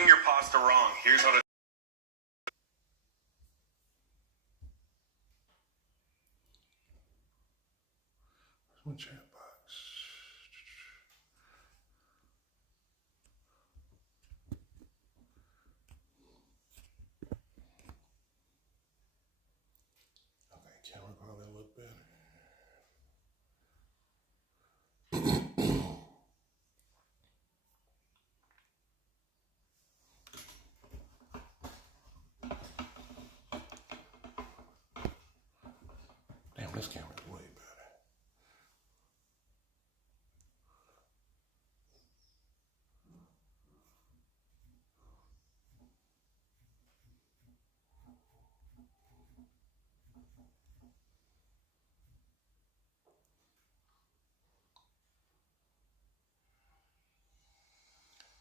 cooking your pasta wrong. Here's how to... My chat box. Okay, camera probably look better. Damn, this camera's way better.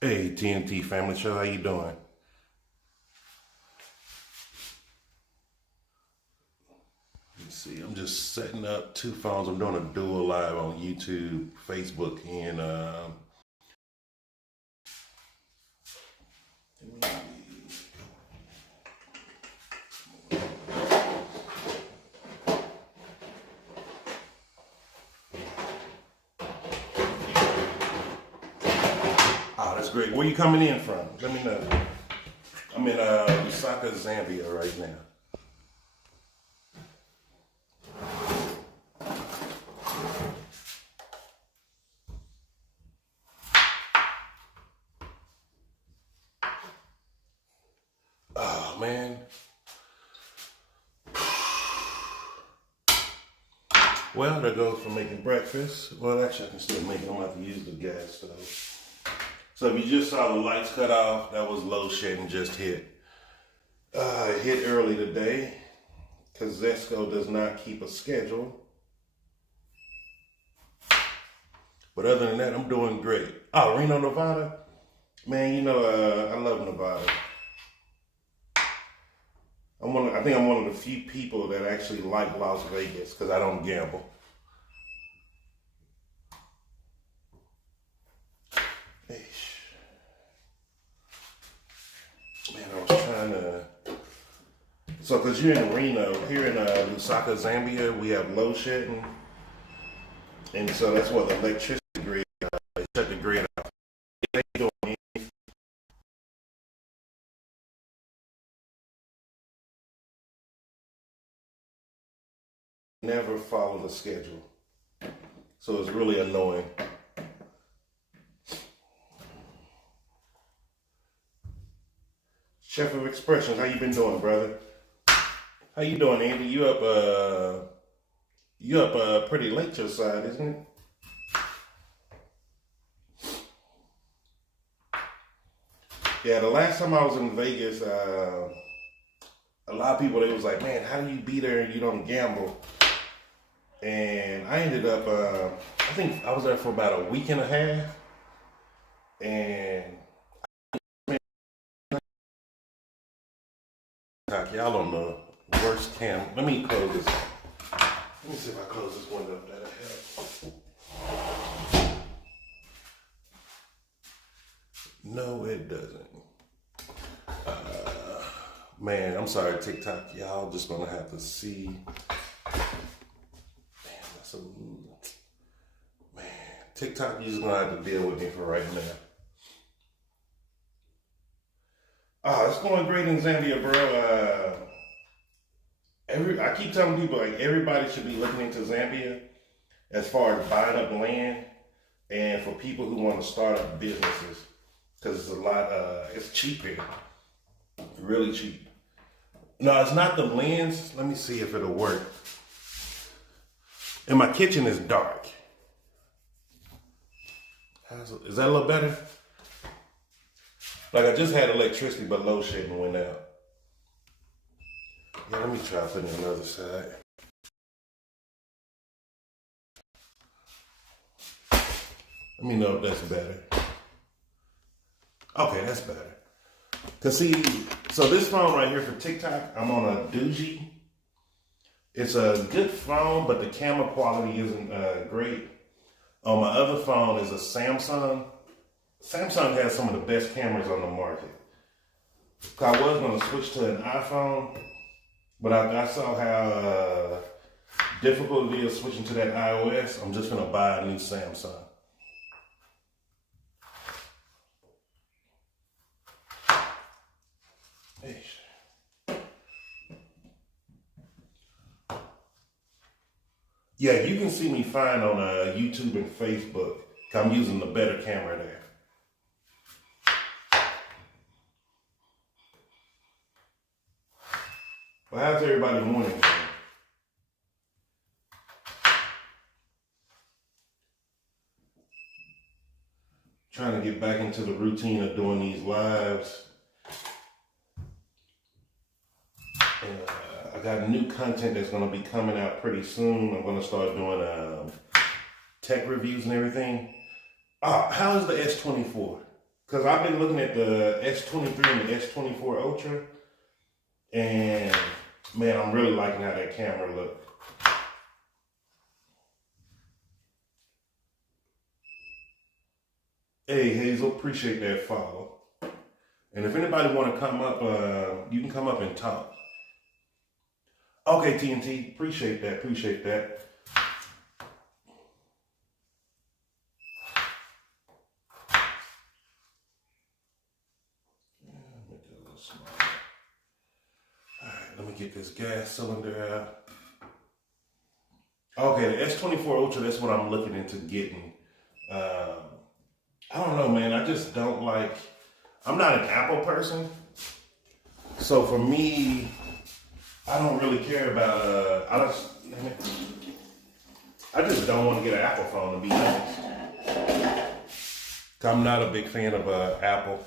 Hey, TNT Family Show, how you doing? Let's see, I'm just setting up two phones. I'm doing a dual live on YouTube, Facebook, and that's great. Where you coming in from? Let me know. I'm in Lusaka, Zambia right now. Oh, man. Well, that goes for making breakfast. Well, actually, I can still make it. I'm going to have to use the gas stove. So if you just saw the lights cut off, that was load shedding just hit. It hit early today because Zesco does not keep a schedule. But other than that, I'm doing great. Oh, Reno, Nevada? Man, you know, I love Nevada. I think I'm one of the few people that actually like Las Vegas because I don't gamble. Man, I was trying to... So, because you're in Reno, here in Lusaka, Zambia, we have load shedding. And so that's what the electricity grid, they shut the grid off. They doing it. Never follow the schedule. So it's really annoying. Chef of Expressions, how you been doing, brother? How you doing, Andy? You up pretty late your side, isn't it? Yeah, the last time I was in Vegas, a lot of people, they was like, man, how do you be there and you don't gamble? And I ended up, I think I was there for about a week and a half. And y'all on the worst cam. Let me close this. Let me see if I close this window up. That'll help. No, it doesn't. Man, I'm sorry, TikTok. Y'all just gonna have to see. Man, TikTok, you're just gonna have to deal with me for right now. It's going great in Zambia, bro. I keep telling people, like, everybody should be looking into Zambia as far as buying up land and for people who want to start up businesses, because it's a lot, it's cheap here, really cheap. No, it's not the lens. Let me see if it'll work. And my kitchen is dark. Is that a little better? Like, I just had electricity, but load shedding went out. Yeah, let me try putting it on the other side. Let me know if that's better. Okay, that's better. Cause see, so this phone right here for TikTok, I'm on a Doogie. It's a good phone, but the camera quality isn't great. On my other phone is a Samsung. Samsung has some of the best cameras on the market. I was gonna switch to an iPhone, but I saw how difficult it is switching to that iOS. I'm just gonna buy a new Samsung. Yeah, you can see me fine on YouTube and Facebook. I'm using the better camera there. Well, how's everybody morning? Trying to get back into the routine of doing these lives. And, I got new content that's going to be coming out pretty soon. I'm going to start doing tech reviews and everything. How is the S24? Because I've been looking at the S23 and the S24 Ultra. And man, I'm really liking how that camera looks. Hey Hazel, appreciate that follow. And if anybody want to come up, you can come up and talk. Okay, TNT, appreciate that, appreciate that. Make it a little smaller. All right, let me get this gas cylinder out. Okay, the S24 Ultra, that's what I'm looking into getting. I don't know, man. I just don't like, I'm not an Apple person. So for me, I don't really care about, I just don't want to get an Apple phone, to be honest. I'm not a big fan of Apple.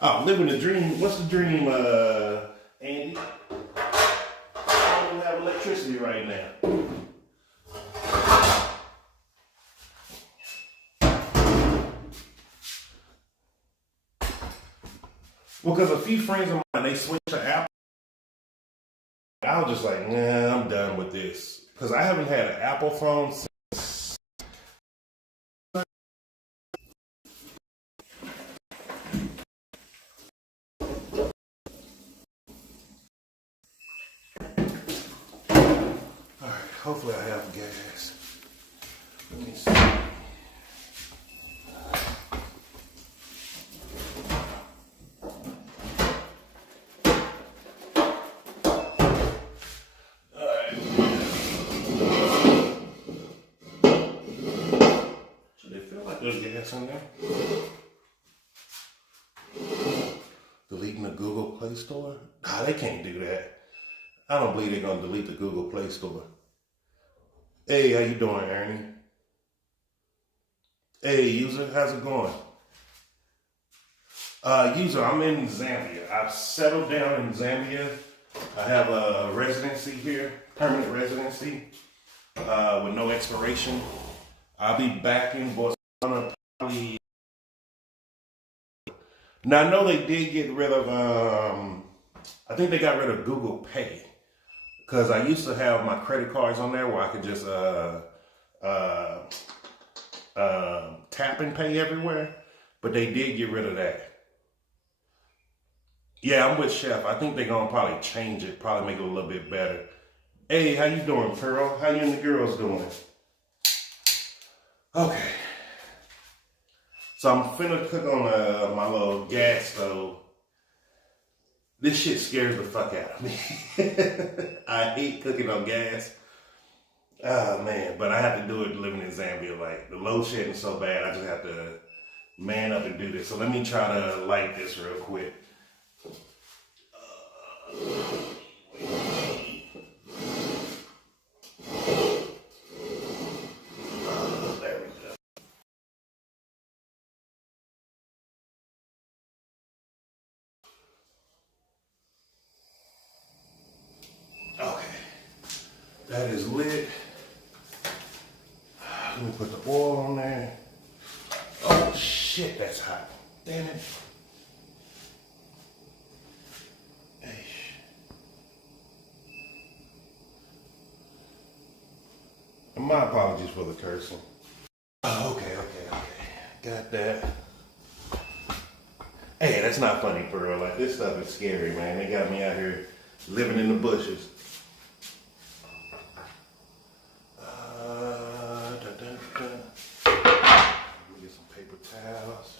Oh, living the dream. What's the dream, Andy? I don't have electricity right now. Well, because a few friends of mine, they switched to Apple. I was just like, nah, I'm done with this. Because I haven't had an Apple phone since. Alright, hopefully I have gas. Let me see. There's gas in there. Deleting the Google Play Store? Nah, they can't do that. I don't believe they're gonna delete the Google Play Store. Hey, how you doing, Ernie? Hey, user, how's it going? User, I'm in Zambia. I've settled down in Zambia. I have a residency here, permanent residency, with no expiration. I'll be back in Botswana. Probably. Now I know they did get rid of. I think they got rid of Google Pay because I used to have my credit cards on there where I could just tap and pay everywhere, but they did get rid of that. Yeah, I'm with Chef. I think they're gonna probably change it, probably make it a little bit better. Hey, how you doing, Pearl? How you and the girls doing? Okay. So I'm finna cook on my little gas stove. This shit scares the fuck out of me. I hate cooking on gas. Oh man, but I have to do it living in Zambia. Like the load shedding so bad, I just have to man up and do this. So let me try to light this real quick. That is lit. Let me put the oil on there. Oh shit, that's hot. Damn it. Hey. And my apologies for the cursing. Oh, okay. Got that. Hey, that's not funny, bro. Like, this stuff is scary, man. They got me out here living in the bushes. Let me get some paper towels.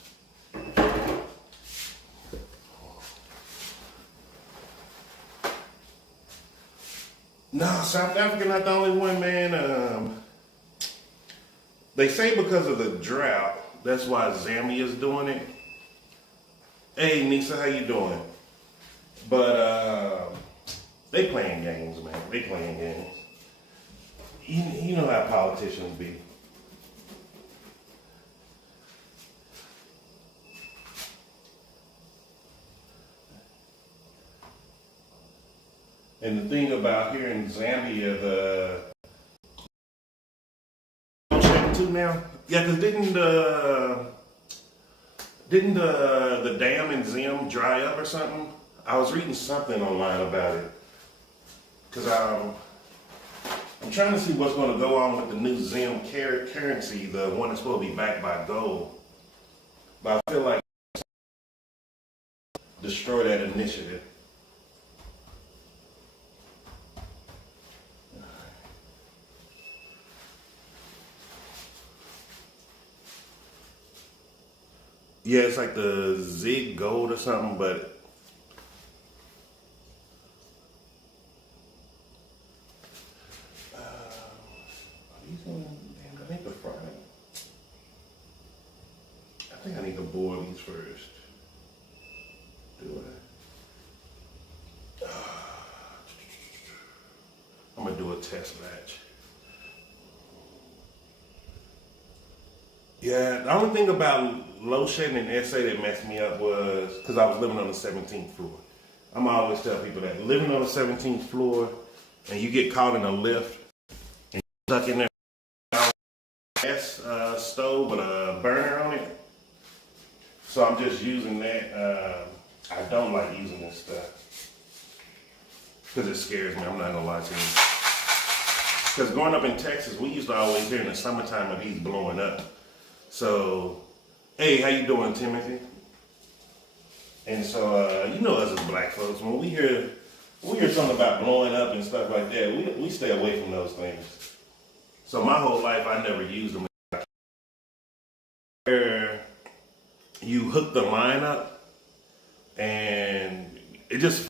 No, South Africa not the only one, man. They say because of the drought, that's why Zambia's doing it. Hey, Nisa, how you doing? But they playing games, man. They playing games. You know how politicians be. And the thing about here in Zambia, the too now, yeah, because didn't the dam in Zim dry up or something? I was reading something online about it because I'm trying to see what's going to go on with the new Zim currency, the one that's supposed to be backed by gold. But I feel like destroy that initiative. Yeah, it's like the Zig Gold or something, but I need to fry it. I think I need to boil these first. Do I? I'm gonna do a test batch. Yeah, the only thing about low shedding in SA that messed me up was because I was living on the 17th floor. I'm always tell people that living on the 17th floor and you get caught in a lift and you're stuck in there gas stove with a burner on it. So I'm just using that. I don't like using this stuff because it scares me. I'm not gonna lie to you. Because growing up in Texas, we used to always hear in the summertime of these blowing up. So, hey, how you doing, Timothy? And so, you know us as black folks, when we hear something about blowing up and stuff like that, we stay away from those things. So my whole life, I never used them. Where you hook the line up, and it just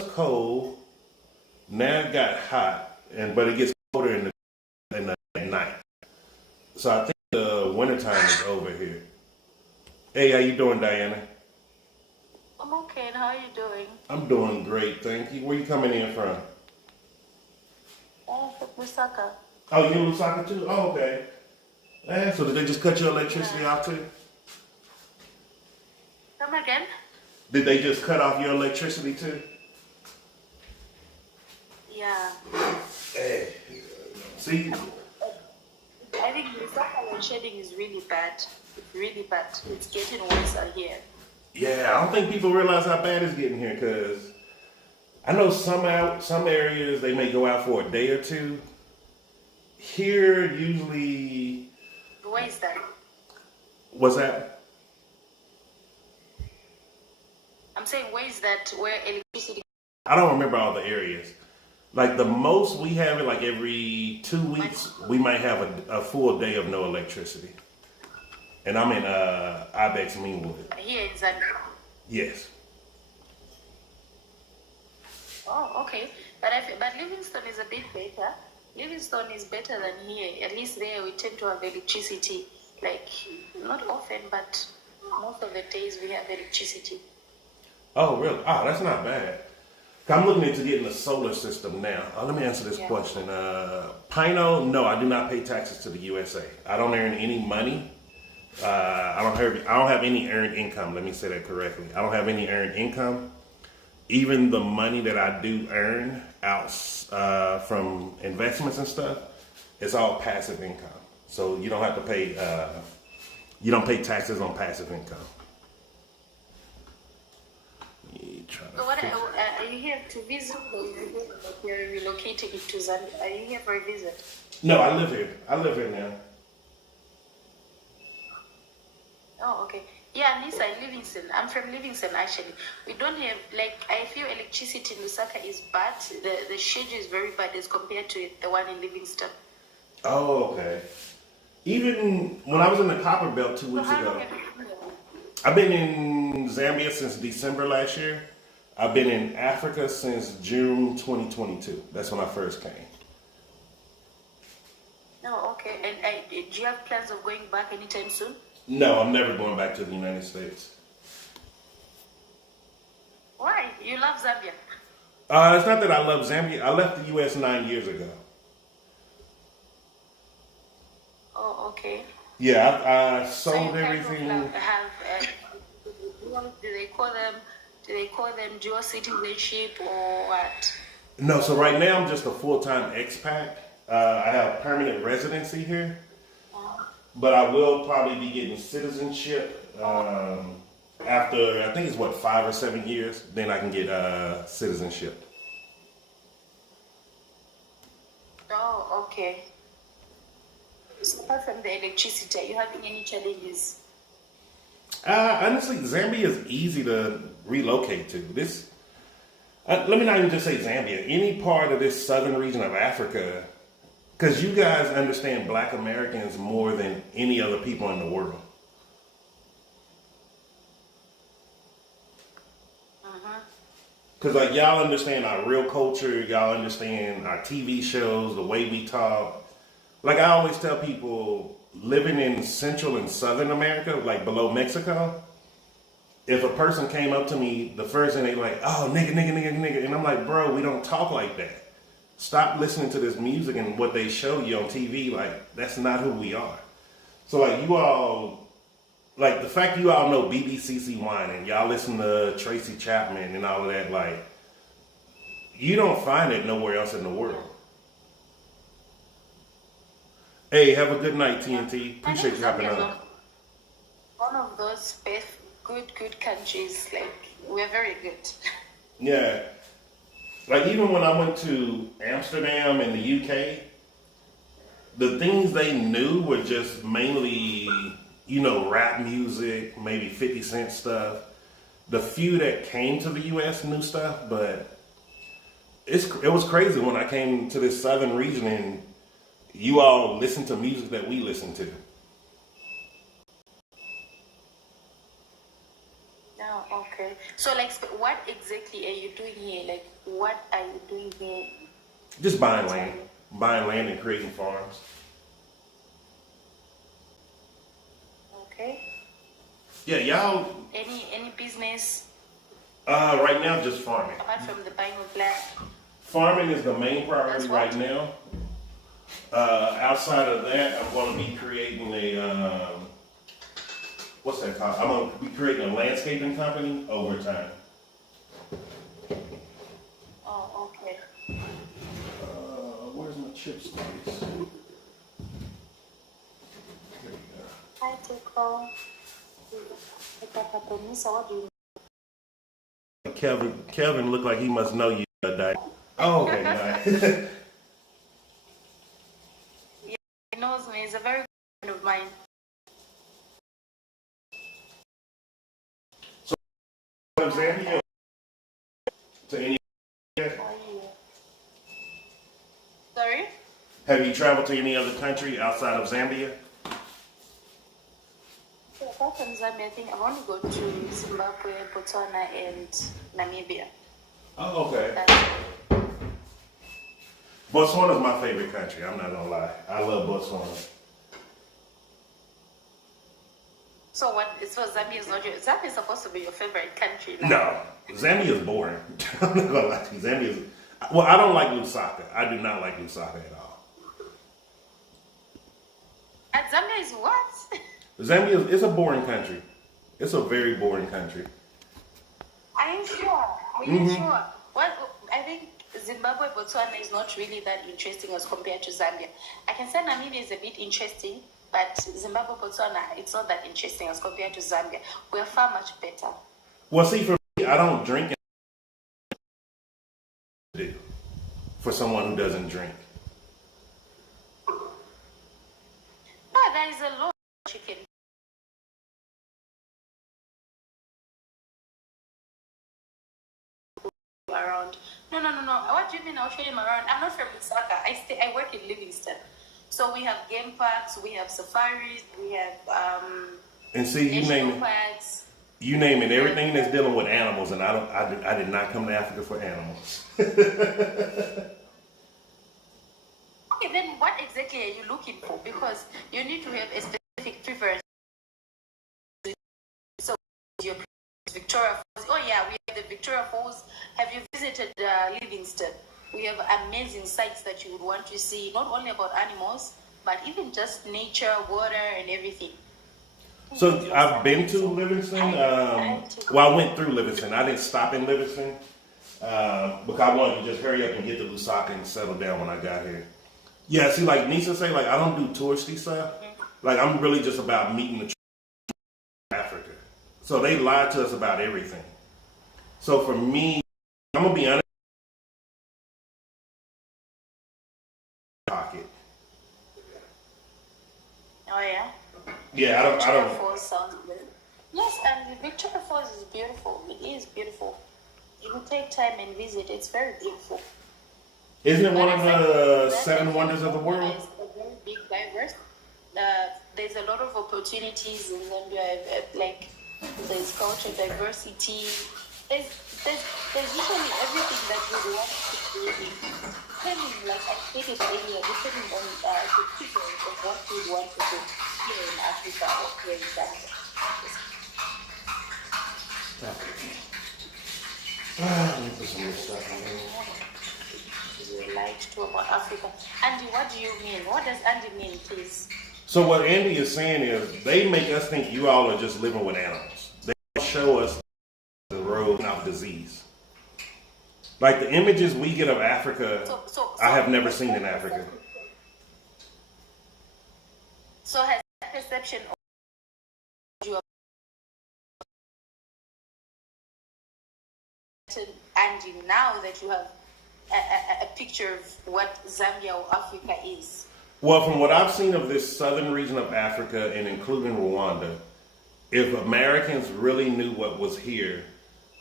cold. Now it got hot, but it gets colder in the night. So I think the wintertime is over here. Hey, how you doing, Diana? I'm okay, and how are you doing? I'm doing great, thank you. Where you coming in from? From Lusaka. Oh, you in Lusaka too? Oh, okay. So did they just cut your electricity off too? Come again? Did they just cut off your electricity too? Yeah. Hey, see? I think Lusaka load shedding is really bad. It's really bad. It's getting worse out here. Yeah, I don't think people realize how bad it's getting here because I know some areas they may go out for a day or two. Here, usually. Where is that? What's that? I'm saying, where is that where electricity? I don't remember all the areas. Like the most we have it like every 2 weeks, we might have a full day of no electricity. And I'm in Ibex Meanwood. Here in Zambia. Yes. Oh, okay. But Livingstone is a bit better. Livingstone is better than here. At least there we tend to have electricity. Like, not often, but most of the days we have electricity. Oh, really? Oh, that's not bad. I'm looking into getting a solar system now. Let me answer this question. Pino, no, I do not pay taxes to the USA. I don't earn any money. I don't have any earned income. Let me say that correctly. I don't have any earned income. Even the money that I do earn out from investments and stuff, it's all passive income. So you don't have to pay. You don't pay taxes on passive income. So what are you here to visit, or you're relocating to Zambia? Are you here for a visit? No, I live here. I live here now. Oh, okay. Yeah, Nisa, Livingston. I'm from Livingston actually. We don't have like I feel electricity in Lusaka is bad. The schedule is very bad as compared to the one in Livingston. Oh, okay. Even when I was in the Copper Belt two So weeks how long ago, have you been there? I've been in Zambia since December last year. I've been in Africa since June 2022. That's when I first came. No, okay. And do you have plans of going back anytime soon? No, I'm never going back to the United States. Why? You love Zambia. It's not that I love Zambia. I left the U.S. 9 years ago. Oh, okay. Yeah, I So you sold kind everything. of have do they call them dual citizenship or what? No, so right now I'm just a full-time expat. I have permanent residency here, but I will probably be getting citizenship after, I think it's what, 5 or 7 years. Then I can get citizenship. Oh, okay. So apart from the electricity, are you having any challenges? Honestly, Zambia is easy to relocate to. Let me not even just say Zambia. Any part of this southern region of Africa, because you guys understand Black Americans more than any other people in the world. Because like y'all understand our real culture, y'all understand our TV shows, the way we talk. Like I always tell people, living in Central and Southern America, like below Mexico, if a person came up to me, the first thing they like, oh, nigga, nigga, nigga, nigga. And I'm like, bro, we don't talk like that. Stop listening to this music and what they show you on TV. Like, that's not who we are. So, like, you all, like, the fact you all know BBCC Wine and y'all listen to Tracy Chapman and all of that, like, you don't find it nowhere else in the world. Hey, have a good night, TNT. Appreciate you hopping on. One of those best, good countries. Like we're very good. Yeah. Like even when I went to Amsterdam in the UK, the things they knew were just mainly, rap music, maybe 50 Cent stuff. The few that came to the US knew stuff, but it was crazy when I came to this southern region and you all listen to music that we listen to. No, okay. So, like, what exactly are you doing here? Like, what are you doing here? Just buying land and creating farms. Okay. Yeah, y'all. Any business Right now, just farming. apart from the buying of land? Farming is the main priority That's what? right now. Outside of that, I'm going to be creating a what's that called? I'm going to be creating a landscaping company over time. Oh, okay. Where's my chips, please? Here we go. Hi, Tico. What do you Kelvin looked like he must know you. Oh, okay, nice. He knows me. He's a very good friend of mine. From Zambia to any? Sorry? Have you traveled to any other country outside of Zambia? So apart from Zambia, I think I want to go to Zimbabwe, Botswana, and Namibia. Oh, okay. That's Botswana's my favorite country. I'm not gonna lie. I love Botswana. so what? So Zambia is not your. Zambia is supposed to be your favorite country. Now. No, Zambia is boring. I'm not gonna lie to you. Zambia is. Well, I don't like Lusaka. I do not like Lusaka at all. And Zambia is what? Zambia is a boring country. It's a very boring country. Are you sure? Are you sure? What? I think Zimbabwe, Botswana is not really that interesting as compared to Zambia. I can say Namibia is a bit interesting, but Zimbabwe, Botswana, it's not that interesting as compared to Zambia. We're far much better. Well, see, for me, I don't drink. For someone who doesn't drink. No, there is a lot of chicken. around. No. What do you mean I'll show him around? I'm not from Lusaka. I work in Livingston. So we have game parks, we have safaris, we have And see, you name it. parks. You name it. Everything that's dealing with animals, and I did not come to Africa for animals. Okay, then what exactly are you looking for? Because you need to have a specific preference. So your Victoria Falls. Oh yeah, we have the Victoria Falls. Have you visited Livingston? We have amazing sites that you would want to see, not only about animals, but even just nature, water, and everything. So I've been to Livingston. Well, I went through Livingston. I didn't stop in Livingston because I wanted to just hurry up and get to Lusaka and settle down when I got here. Yeah, see, like Nisa say, like I don't do touristy stuff. Like I'm really just about meeting the Africa. So they lied to us about everything. So for me, I'm gonna be honest. Pocket. Oh yeah. Yeah, I don't. Victoria Falls sounds good. Yes, and Victoria Falls is beautiful. It is beautiful. You will take time and visit. It's very beautiful. Isn't it one of the seven wonders of the world? It's a very big, diverse. There's a lot of opportunities in Zambia. Like there's culture diversity. There's usually everything that you want to do. Depending, like I stated earlier, depending on the people of what you want to do here in Africa or here in Zambia. Let me put some more stuff on here. You like to about Africa. Andy, what do you mean? What does Andy mean, please? So what Andy is saying is they make us think you all are just living with animals. They show us the road of disease. Like the images we get of Africa, I have never seen in Africa. So has that perception of you Andy now that you have a picture of what Zambia or Africa is? Well, from what I've seen of this southern region of Africa and including Rwanda, if Americans really knew what was here,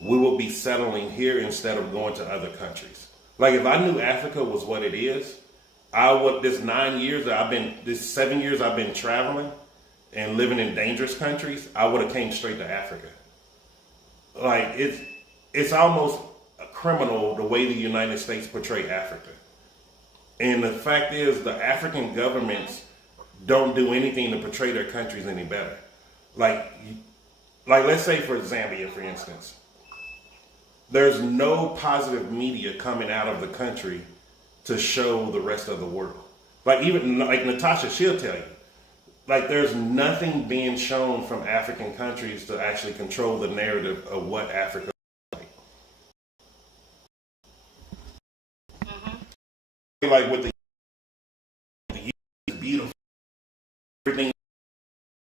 we would be settling here instead of going to other countries. Like if I knew Africa was what it is, I would, this 7 years I've been traveling and living in dangerous countries, I would have came straight to Africa. Like it's almost criminal the way the United States portray Africa. And the fact is the African governments don't do anything to portray their countries any better. Like let's say for Zambia, for instance, there's no positive media coming out of the country to show the rest of the world. Like even like Natasha, she'll tell you, like there's nothing being shown from African countries to actually control the narrative of what Africa is like. Like with the beautiful, everything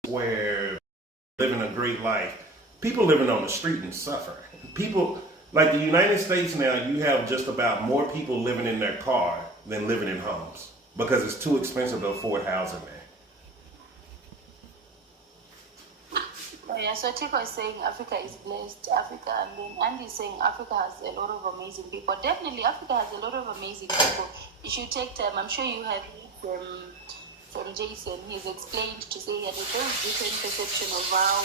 where living a great life. People living on the street and suffering. People like the United States now, you have just about more people living in their car than living in homes because it's too expensive to afford housing there. Oh yeah, so Tico is saying Africa is blessed, Africa, and then Andy is saying Africa has a lot of amazing people. Definitely, Africa has a lot of amazing people. You should take time. I'm sure you have from Jason. He's explained to say that there's a different perception of how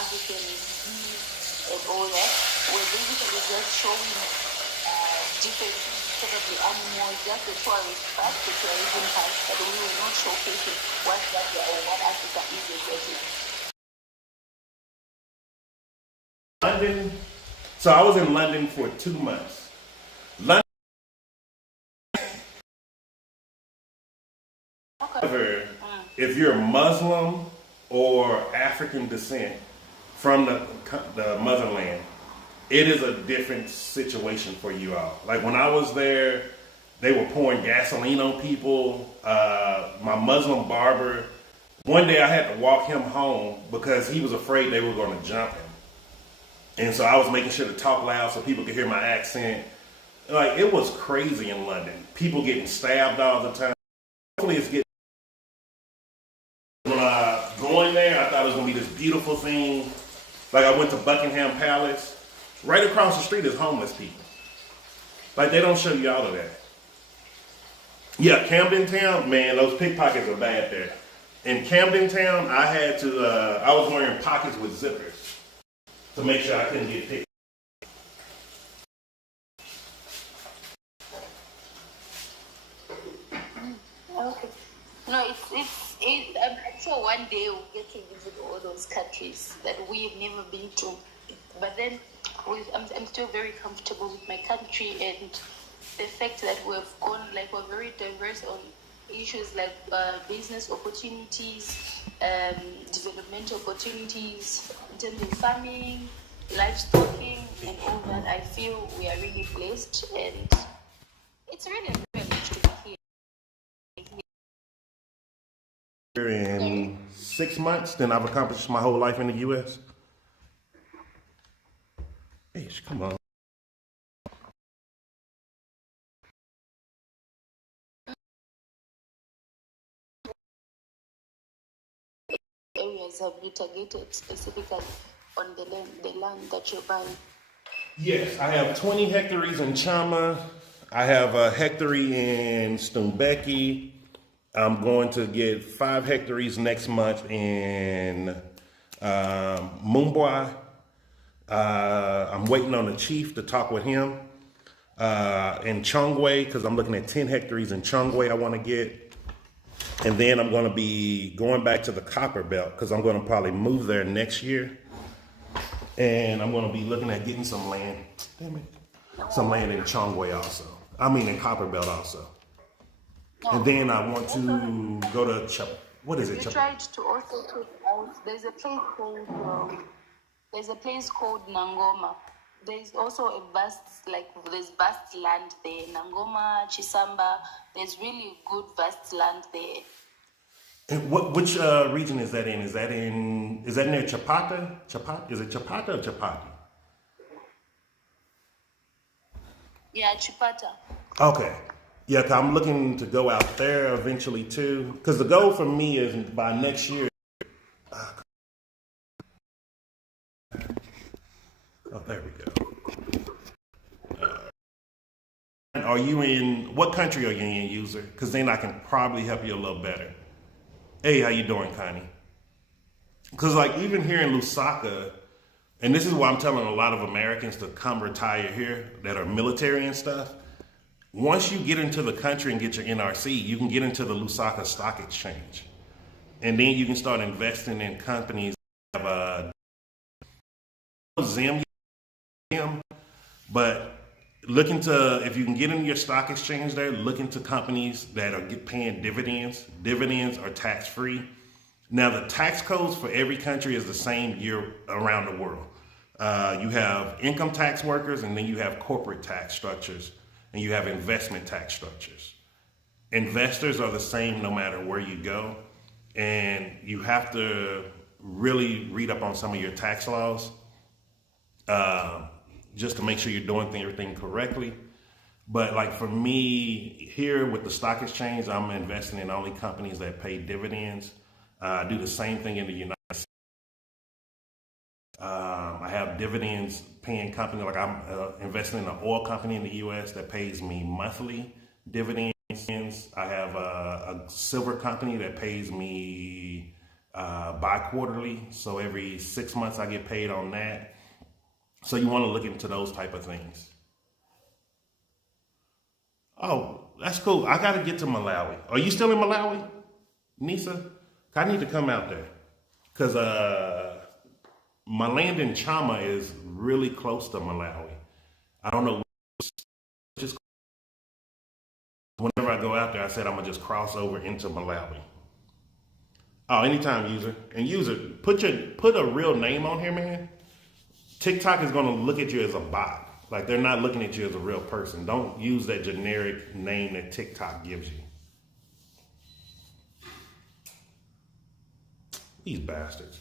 Africans live and all that. We're basically just showing different probably animals, just the tourist part, the tourism part, but we will not showcasing what Zambia or what Africa is exactly. London. So I was in London for 2 months. London. However, if you're Muslim or African descent from the motherland, it is a different situation for you all. Like when I was there, they were pouring gasoline on people. My Muslim barber, one day I had to walk him home because he was afraid they were going to jump him. And so I was making sure to talk loud so people could hear my accent. Like it was crazy in London. People getting stabbed all the time. Hopefully it's getting. When going there, I thought it was going to be this beautiful thing. Like I went to Buckingham Palace. Right across the street is homeless people. Like they don't show you all of that. Yeah, Camden Town, man, those pickpockets are bad there. In Camden Town, I had to, I was wearing pockets with zippers to make sure I couldn't get picked. Okay. No, I'm sure one day we'll get to visit all those countries that we've never been to. But then I'm still very comfortable with my country, and the fact that we've gone, like, we're very diverse on issues like business opportunities, development opportunities in terms of farming, livestocking, and all that. I feel we are really blessed, and it's really a privilege to be here. In 6 months, then I've accomplished my whole life in the U.S. Hey, come on. Areas have you targeted specifically on the land that you're buying? Yes, I have 20 hectares in Chama. I have a hectare in Stumbeki. I'm going to get 5 hectares next month in Mumbai. I'm waiting on the chief to talk with him in Chongwei, because I'm looking at 10 hectares in Chongwei I want to get. And then I'm going to be going back to the Copper Belt, because I'm going to probably move there next year. And I'm going to be looking at getting some land. Damn it. Some land in Chongwei also. I mean in Copper Belt also. And then I want to go to what is it? You tried to also take out. There's a place called Nangoma. There's also there's vast land there. Nangoma, Chisamba. There's really good vast land there. And which region is that in? Is that near Chapata? Is it Chapata or Chapati? Yeah, Chipata. Okay. Yeah, 'cause I'm looking to go out there eventually too. Because the goal for me is by next year. Oh, there we go. Are you in, what country are you in, user? Because then I can probably help you a little better. Hey, how you doing, Connie? Because like even here in Lusaka, and this is why I'm telling a lot of Americans to come retire here that are military and stuff. Once you get into the country and get your NRC, you can get into the Lusaka Stock Exchange. And then you can start investing in companies that have Zim, but look into, if you can get into your stock exchange there, look into companies that are paying dividends. Dividends are tax-free. Now, the tax codes for every country is the same year around the world. You have income tax workers, and then you have corporate tax structures, and you have investment tax structures. Investors are the same no matter where you go, and you have to really read up on some of your tax laws just to make sure you're doing everything correctly. But like for me here with the stock exchange, I'm investing in only companies that pay dividends. I do the same thing in the United States. I have dividends paying company, like I'm investing in an oil company in the US that pays me monthly dividends. I have a silver company that pays me bi-quarterly. So every 6 months I get paid on that. So you want to look into those type of things. Oh, that's cool. I got to get to Malawi. Are you still in Malawi, Nisa? I need to come out there because my land in Chama is really close to Malawi. I don't know. Just whenever I go out there, I said I'm gonna just cross over into Malawi. Oh, anytime, user. And user, put a real name on here, man. TikTok is gonna look at you as a bot. Like they're not looking at you as a real person. Don't use that generic name that TikTok gives you. These bastards.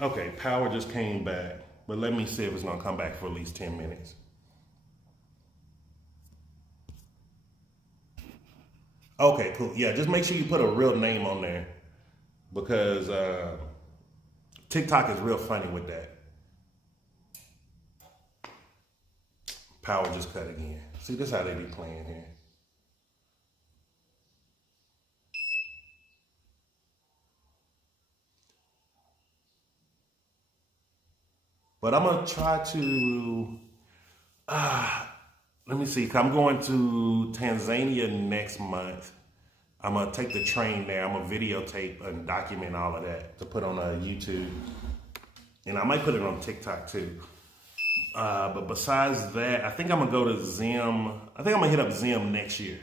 Okay, power just came back, but let me see if it's gonna come back for at least 10 minutes. Okay, cool. Yeah, just make sure you put a real name on there because TikTok is real funny with that. Power just cut again. See, this how they be playing here. But I'm gonna try to, let me see, I'm going to Tanzania next month. I'm gonna take the train there. I'm gonna videotape and document all of that to put on YouTube. And I might put it on TikTok too. But besides that, I think I'm gonna go to Zim. I think I'm gonna hit up Zim next year.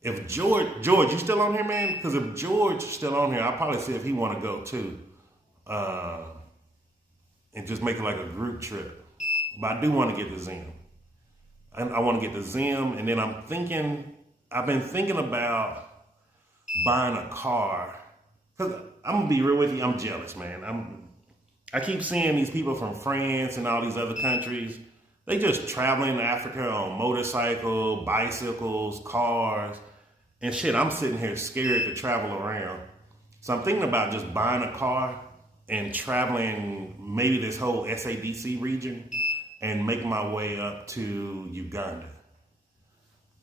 If George, you still on here, man? Because if George still on here, I'll probably see if he wanna go too. And just make it like a group trip. But I do wanna get to Zim. I wanna get to Zim, and then I've been thinking about buying a car. Cause I'm gonna be real with you, I'm jealous, man. I keep seeing these people from France and all these other countries. They just traveling to Africa on motorcycle, bicycles, cars, and shit. I'm sitting here scared to travel around. So I'm thinking about just buying a car and traveling maybe this whole SADC region and make my way up to Uganda.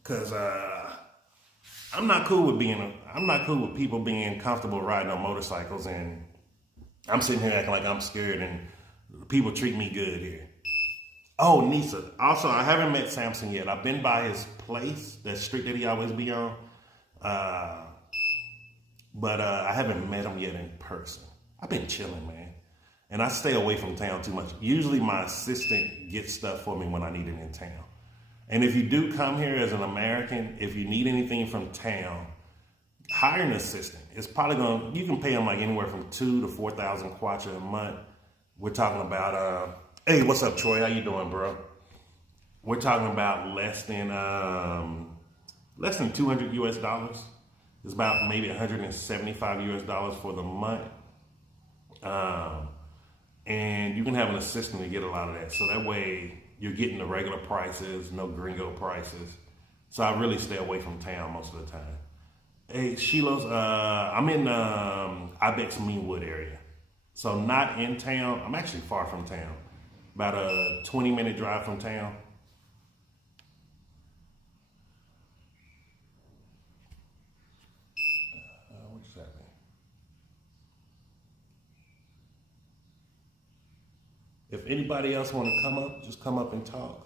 Cause I'm not cool with people being comfortable riding on motorcycles, and I'm sitting here acting like I'm scared and people treat me good here. Oh, Nisa. Also, I haven't met Samson yet. I've been by his place, that street that he always be on. But I haven't met him yet in person. I've been chilling, man. And I stay away from town too much. Usually my assistant gets stuff for me when I need it in town. And if you do come here as an American, if you need anything from town, hire an assistant. It's probably you can pay them like anywhere from 2,000 to 4,000 kwacha a month. We're talking about, hey, what's up, Troy? How you doing, bro? We're talking about less than 200 US dollars. It's about maybe 175 US dollars for the month. And you can have an assistant to get a lot of that. So that way you're getting the regular prices, no gringo prices. So I really stay away from town most of the time. Hey, Shiloh's, I'm in Ibex Meanwood area. So not in town. I'm actually far from town. About a 20-minute drive from town. What's happening? If anybody else want to come up, just come up and talk.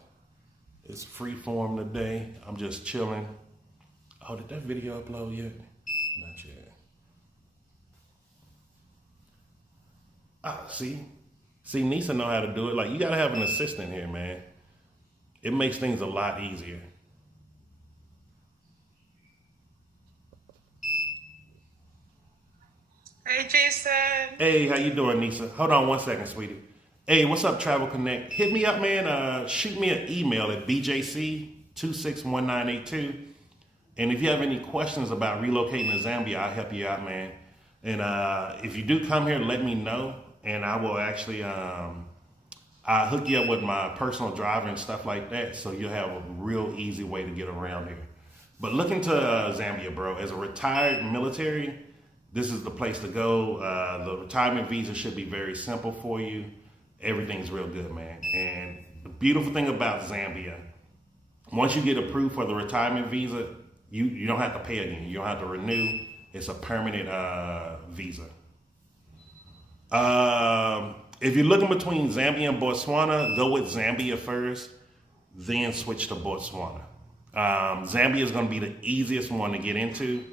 It's free form today. I'm just chilling. Oh, did that video upload yet? Not yet. See, Nisa know how to do it. Like, you gotta have an assistant here, man. It makes things a lot easier. Hey, Jason. Hey, how you doing, Nisa? Hold on one second, sweetie. Hey, what's up, Travel Connect? Hit me up, man. Shoot me an email at bjc261982. And if you have any questions about relocating to Zambia, I'll help you out, man. And if you do come here, let me know. And I will actually I'll hook you up with my personal driver and stuff like that, so you'll have a real easy way to get around here. But look into Zambia, bro. As a retired military, this is the place to go. The retirement visa should be very simple for you. Everything's real good, man. And the beautiful thing about Zambia, once you get approved for the retirement visa, you don't have to pay again. You don't have to renew. It's a permanent visa. If you're looking between Zambia and Botswana, go with Zambia first, then switch to Botswana. Zambia is going to be the easiest one to get into.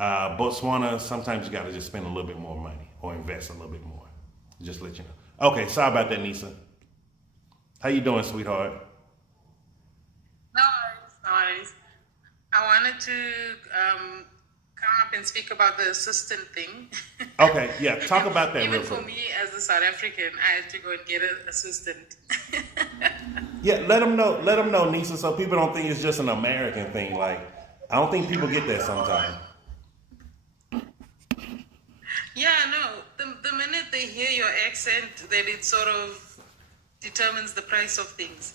Botswana, sometimes you got to just spend a little bit more money or invest a little bit more. Just let you know. Okay, sorry about that, Nisa. How you doing, sweetheart? No worries. I wanted to come up and speak about the assistant thing. Okay, yeah, talk about that real quick. Even for me, as a South African, I had to go and get an assistant. Yeah, let them know, Nisa, so people don't think it's just an American thing. Like, I don't think people get that sometimes. Yeah, no. The minute they hear your accent, then it sort of determines the price of things.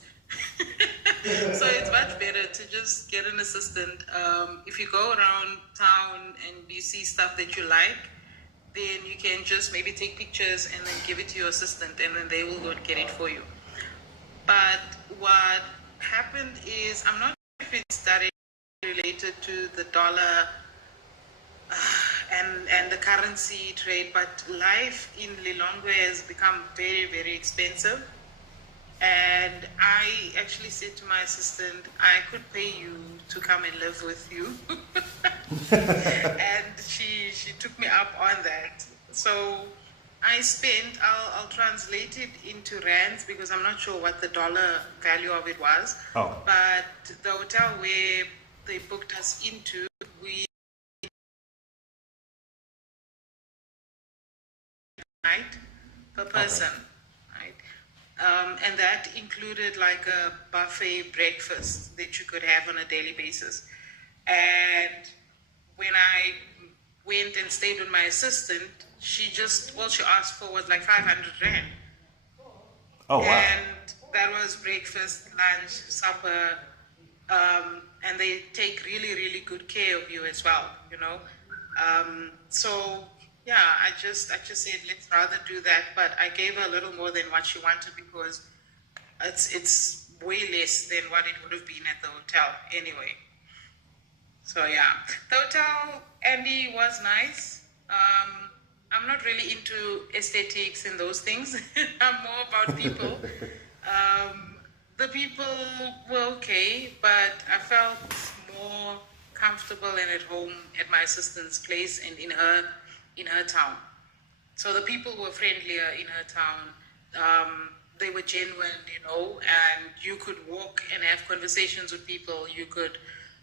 So it's much better to just get an assistant. If you go around town and you see stuff that you like, then you can just maybe take pictures and then give it to your assistant, and then they will go and get it for you. But what happened is, I'm not sure if it's directly related to the dollar and the currency trade, but life in Lilongwe has become very, very expensive. And I actually said to my assistant, I could pay you to come and live with you. And she took me up on that. So I spent, I'll translate it into rands because I'm not sure what the dollar value of it was. Oh. But the hotel where they booked us into, we night per person, right? And that included like a buffet breakfast that you could have on a daily basis. And when I went and stayed with my assistant, she just, all she asked for was like 500 rand. Oh, wow. And that was breakfast, lunch, supper, and they take really, really good care of you as well, you know. So yeah, I just said let's rather do that, but I gave her a little more than what she wanted because it's way less than what it would have been at the hotel anyway. So yeah, the hotel, Andy, was nice. I'm not really into aesthetics and those things. I'm more about people. The people were okay, but I felt more comfortable and at home at my assistant's place and in her town. So the people were friendlier in her town. They were genuine, you know, and you could walk and have conversations with people. You could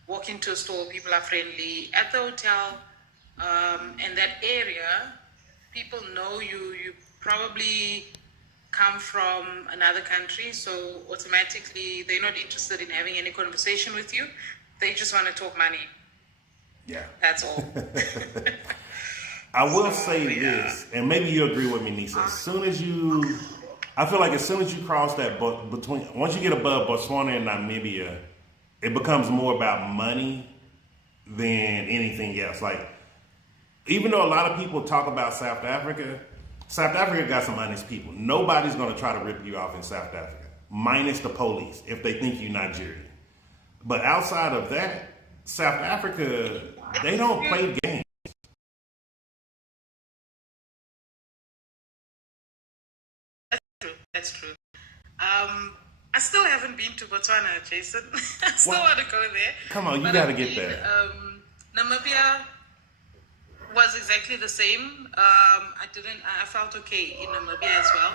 walk into a store, people are friendly. At the hotel, and that area, people know you. You probably come from another country, so automatically they're not interested in having any conversation with you. They just want to talk money. Yeah. That's all. I will say this, and maybe you agree with me, Nisa. I feel like as soon as you cross that, once you get above Botswana and Namibia, it becomes more about money than anything else. Like, even though a lot of people talk about South Africa got some honest people. Nobody's going to try to rip you off in South Africa, minus the police, if they think you're Nigerian. But outside of that, South Africa, they don't play games. That's true. I still haven't been to Botswana, Jason. I still want to go there. Come on, you got to get there. Namibia was exactly the same. I felt okay in Namibia as well.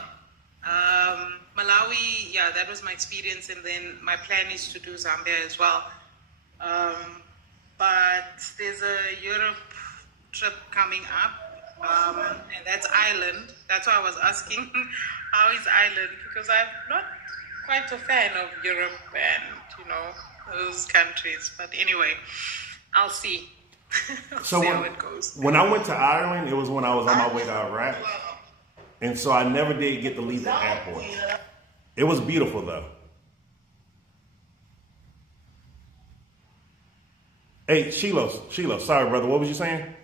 Malawi, yeah, that was my experience, and then my plan is to do Zambia as well. But there's a Europe trip coming up, and that's Ireland. That's why I was asking, how is Ireland? Because I'm not quite a fan of Europe and, you know, those countries. But anyway, I'll see. So see how it goes. When I went to Ireland, it was when I was on my way to Iraq. And so I never did get to leave the airport. It was beautiful, though. Hey, Sheila, sorry, brother. What was you saying?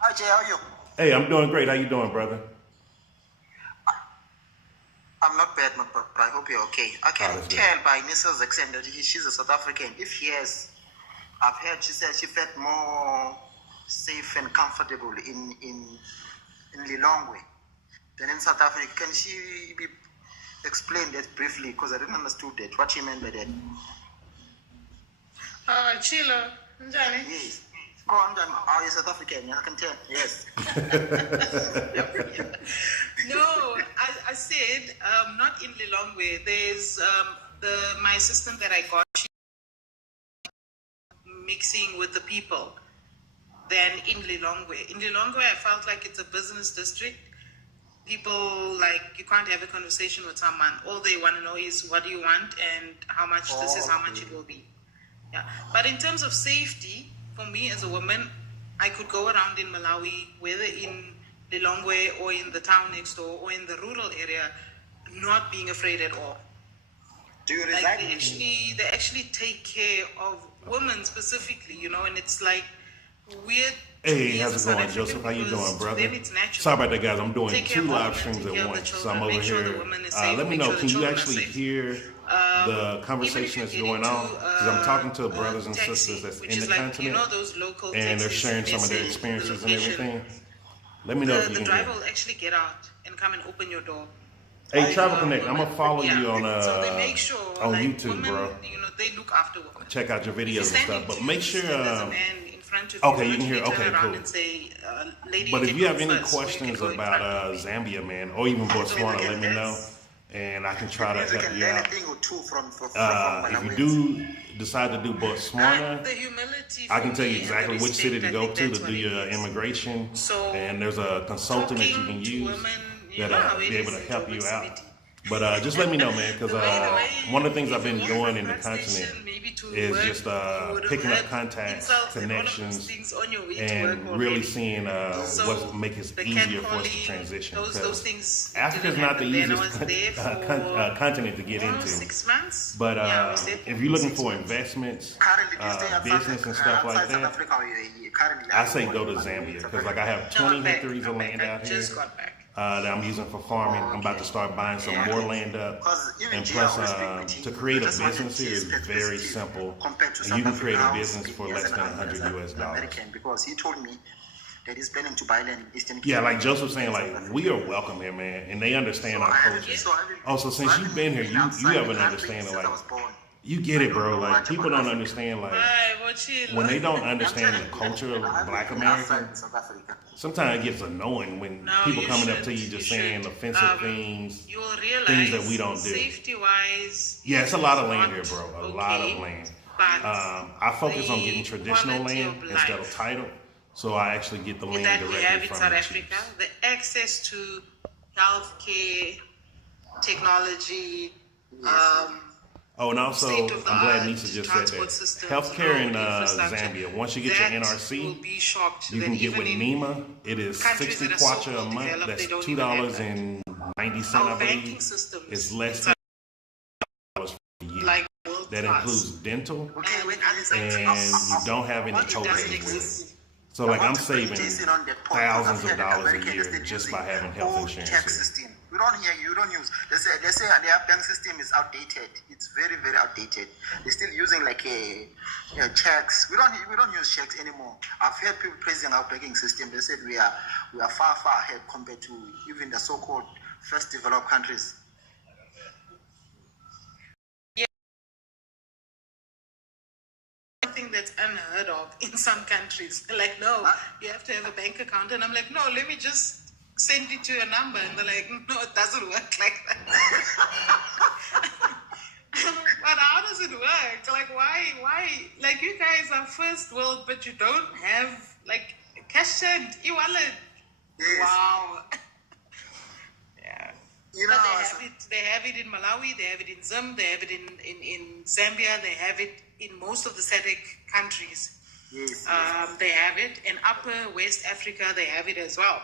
Hi, Jay, how are you? Hey, I'm doing great. How you doing, brother? I'm not bad, but I hope you're okay. I can that's tell by Nisa's accent that she's a South African. If she has, I've heard she said she felt more safe and comfortable in Lilongwe than in South Africa. Can she explain that briefly? Because I didn't understand that. What she meant by that? Chilo, Njani? Yes. Go on, then. Oh, you're South African. I can tell. Yes. No, I said not in Lilongwe. There's my assistant that I got, she mixing with the people than in Lilongwe. In Lilongwe, I felt like it's a business district. People, like, you can't have a conversation with someone. All they want to know is what do you want and how much, this is how much it will be. Yeah. But in terms of safety, for me as a woman, I could go around in Malawi, whether in Lilongwe or in the town next door or in the rural area, not being afraid at all. Do you reside? Like they actually take care of women specifically, you know, and it's like weird. Hey, to how's me it as a going, South Joseph? How you African doing, because brother? to them it's natural. Sorry about that, guys. I'm doing Take care 2 of the live woman, streams take care at of the once. So children, I'm over make sure the here. woman is safe, Let me make know, sure the can you children are actually safe. hear the conversation Even if that's you going get on? into, Because I'm talking to brothers and taxi, sisters that's which in is the like, continent, those local and they're taxis, sharing they some of their say the experiences and location. everything. Let me know if you The can hear. driver will actually get out and come and open your door. Hey, Travel For Connect, I'm women. gonna follow Yeah. you So they make sure on like YouTube, women, bro. they look after women. Check out your If you videos and stand stuff, in but make queues sure. and there's a man in front of Okay, you, you can hear. turn Okay, around cool. and say, lady, But you if can you go have any first, or you can questions go in about front of me. Zambia, man, or even Botswana, let me know, That's- and I can try to You help can you learn a out. thing or two from If Malawians. you do decide to do Botswana, the humility I can for tell you me and the exactly which city respect, to I go think to that's do what it your is. immigration, So, and there's a consultant that you can talking to use women, that'll it be able is to in help you Joburg out. City. But just let me know, man, because The way one of the things if I've been you walk doing from in the bus continent station, maybe to is work, just you would have picking up heard contacts, insults and all of those connections, things on your way to and work really already. seeing So what's make it the easier for us to catcalling, transition. those 'Cause things Africa's didn't not the happen then. I easiest was there for continent to get almost into. 6 months. But Yeah, I was there if for you're looking 6 for months. investments, Currently, do you stay business and stuff like outside South that, Africa? Or you currently I say go to Zambia because like I have No, 20 I'm back. hectares of I'm land back. I out here just got back. that I'm using for farming. I'm about to start buying some more land up. Because even And Gia plus, always speak with to him, create a just wanted business here is his very perspective simple. compared to And South you can create a Africa, business for less than $100 US. American, because he told me that he's planning to buy land in Eastern Yeah, Cape. like Joseph saying, like we are welcome here, man, and they understand our culture. Also, since you've been here, you have an understanding, like you get it, bro. Like people don't understand, like when they don't understand the culture of Black Americans. South Africa. Sometimes it gets annoying when No, people you coming up to should. you just You saying should. offensive things. You will realize Things that we don't do. Safety-wise, Yeah, it's a lot of it's land not here, bro. A okay, lot of land. But I focus on getting the traditional quality land of instead of life title, so I actually get the land that we have directly in from South the Africa, chiefs. the access to healthcare, technology, Oh, and also, I'm state-of-the-art glad Nisa just said transport that. systems, Healthcare in road infrastructure, Zambia, once you get that your will NRC, be shocked you that can get even with in NEMA. It is countries 60 that are so kwacha a well month. developed, That's they don't even have that. $2.90, our I banking believe. systems, It's less than $1 for a year. like world That class. includes dental, Okay, wait, and you don't have any What it doesn't co-pays with exist. it. So, like, I I'm want to bring saving Jason on that point, thousands because of I've heard dollars a American year state just using by having health old insurance tax here. system. We don't hear, you don't use. They say their bank system is outdated. It's very, very outdated. They're still using like checks. We don't use checks anymore. I've heard people praising our banking system. They said we are far, far ahead compared to even the so-called first developed countries. Something that's unheard of in some countries. Like, no, you have to have a bank account. And I'm like, no, let me just send it to your number. And they're like, no, it doesn't work like that. But how does it work? Like, why? Like, you guys are first world, but you don't have, like, cash and e-wallet. Yes. Wow. Yeah. You But know, they have it in Malawi, they have it in Zim, they have it in Zambia, they have it in most of the SADC countries. yes. They have it in Upper West Africa, they have it as well.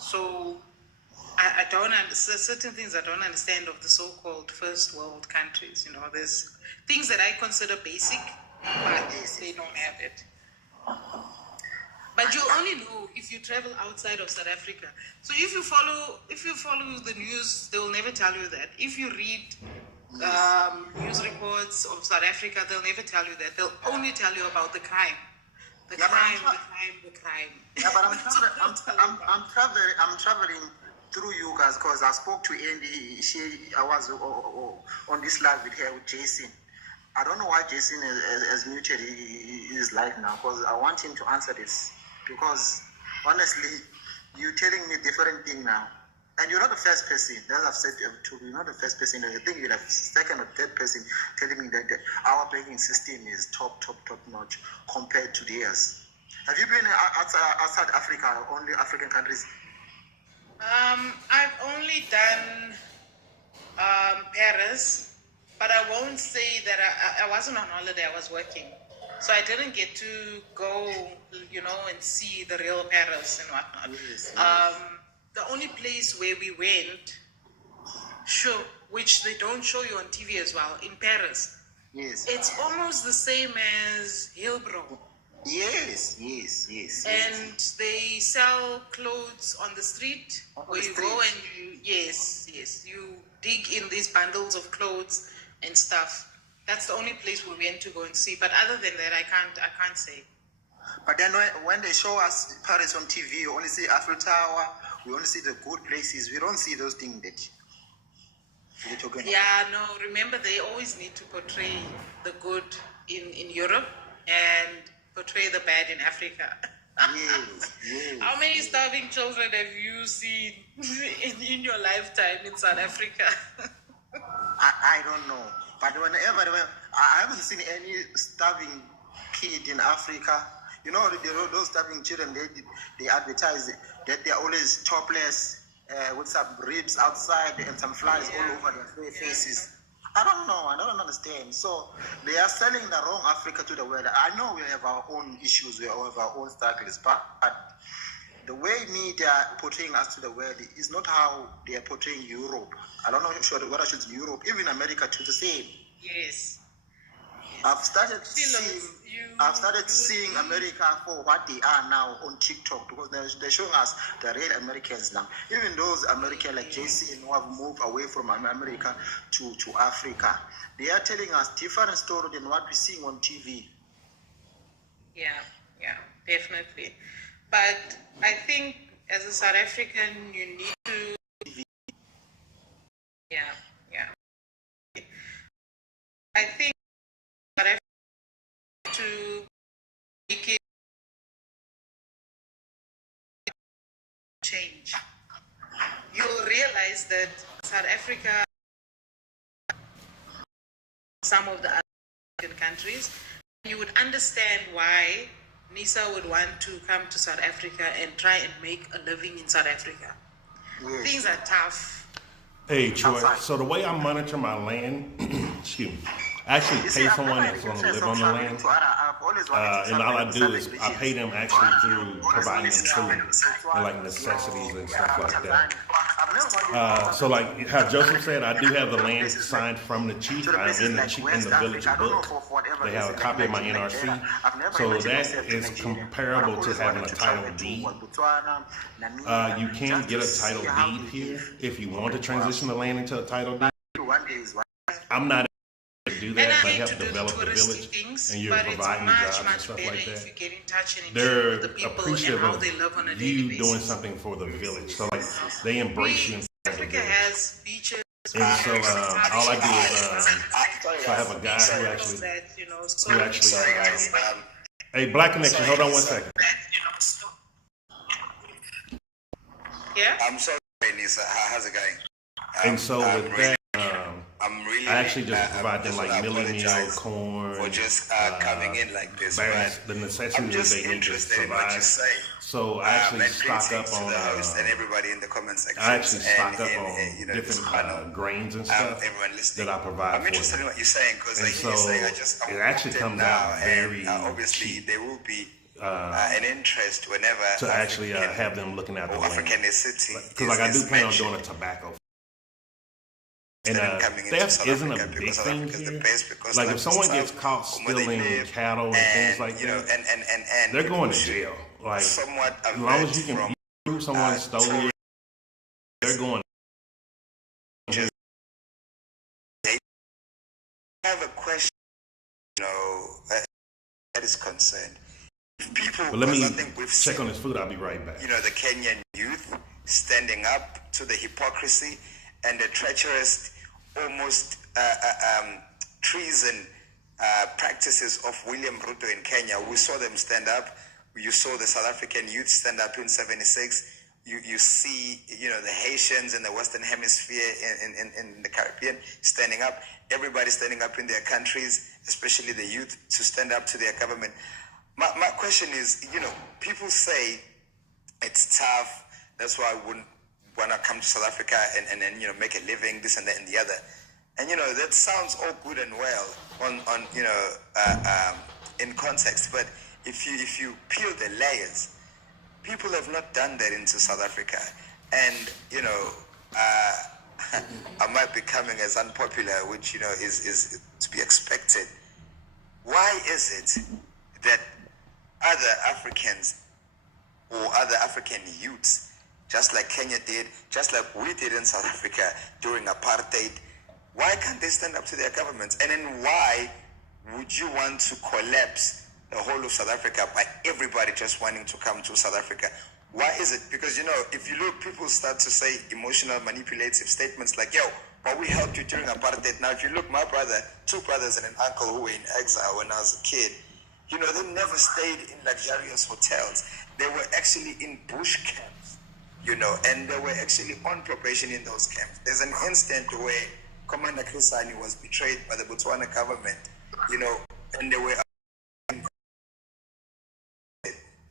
So I don't understand certain things I don't understand of the so-called first world countries. You know, there's things that I consider basic, but they don't have it. But you only know if you travel outside of South Africa. So if you follow the news, they will never tell you that. If you read news reports of South Africa, they'll never tell you that. They'll only tell you about the crime. The crime. Yeah, but I'm traveling through you guys because I spoke to Andy. I was on this live with her with Jason. I don't know why Jason has muted his live now, because I want him to answer this. Because honestly, you're telling me different thing now. And you're not the first person, as I've said to you, you're not the first person. I think you're the second or third person telling me that our banking system is top notch compared to theirs. Have you been outside Africa, only African countries? I've only done Paris, but I won't say that I wasn't on holiday, I was working. So I didn't get to go, and see the real Paris and whatnot. Yes. The only place where we went, which they don't show you on TV as well, in Paris. Yes. It's almost the same as Hillbrow. Yes. And they sell clothes on the street On where the you go and you dig in these bundles of clothes and stuff. That's the only place we went to go and see. But other than that, I can't say. But then when they show us Paris on TV, we only see Eiffel Tower, we only see the good places. We don't see those things that you're talking about. Yeah, no, remember they always need to portray the good in Europe and portray the bad in Africa. Yes. How many starving children have you seen in your lifetime in South Africa? I don't know. But I haven't seen any starving kid in Africa. You know, those starving children, they advertise that they're always topless with some ribs outside and some flies all over their faces. I don't know. I don't understand. So they are selling the wrong Africa to the world. I know we have our own issues, we have our own struggles, but the way media are portraying us to the world is not how they are portraying Europe. I don't know whether it's Europe, even America, to the same. Yes. I've started seeing America for what they are now on TikTok, because they're showing us the real Americans now. Even those Americans like JC who have moved away from America to Africa, they are telling us different story than what we're seeing on TV. Yeah, definitely. But I think as a South African, you need to. Yeah. I think South Africa to make it change. You'll realize that South Africa, some of the other African countries, you would understand why Nisa would want to come to South Africa and try and make a living in South Africa. Yes. Things are tough. Hey, Troy. So the way I monitor my land, excuse me, I actually pay someone that's going to live on the land. And all I do is I pay them actually through providing them food and like necessities and stuff like that. So like how Joseph said, I do have the land signed from the chief. I'm in the village book. They have a copy of my NRC. So that is comparable to having a title deed. You can get a title deed here if you want to transition the land into a title deed. I'm not able to do that. They have developed the village and you're providing jobs and stuff like that. They're appreciative of you doing something for the village. So like they embrace you in the Africa village. has beaches. And so all I do is so I have a guy who actually hey, Black Connection, hold on one second. Yeah. I'm sorry, Nisa. How's it going? And so with that, I'm really, I actually just provide them like milling meal, apologize corn, for just coming in like this. the I'm necessities just they need to interested in what you survive. say. So I actually And stock up greetings to on. the host and everybody in the comment section. I actually stock up and, on this different panel. grains and stuff Everyone listening. that I provide I'm for interested them. in what you're saying because And I hear you so saying I it actually walked in comes now, out very and obviously cheap there will be an interest whenever to actually have them looking at the or land. Africanicity Because like I do is plan on mentioned. doing a tobacco. And And coming into theft South isn't a Africa big because South thing Africa is the here. best because Like life if someone is gets tough caught from where they stealing live, cattle and things like you know, that, and they're going to people jail. Like somewhat as long as you avert can from prove someone stole it, they're going. I have a question, you know, that is concerned. If people, But let me because I think we've check seen, on this food. I'll be right back. you know, the Kenyan youth standing up to the hypocrisy and the treacherous, almost treason practices of William Ruto in Kenya. We saw them stand up. You saw the South African youth stand up in '76. You see, you know, the Haitians in the Western Hemisphere in the Caribbean standing up. Everybody standing up in their countries, especially the youth, to stand up to their government. My question is, you know, people say it's tough. That's why I wouldn't want to come to South Africa and then, you know, make a living, this and that and the other. And, you know, that sounds all good and well on you know, in context. But if you peel the layers, people have not done that into South Africa. And, you know, I might be coming as unpopular, which, you know, is to be expected. Why is it that other Africans or other African youths, just like Kenya did, just like we did in South Africa during apartheid, why can't they stand up to their governments? And then why would you want to collapse the whole of South Africa by everybody just wanting to come to South Africa? Why is it? Because, you know, if you look, people start to say emotional, manipulative statements like, yo, but we helped you during apartheid. Now, if you look, my brother, 2 brothers and an uncle who were in exile when I was a kid, you know, they never stayed in luxurious hotels. They were actually in bush camps, you know, and they were actually on probation in those camps. There's an instant where Commander Kusani was betrayed by the Botswana government, you know, and they were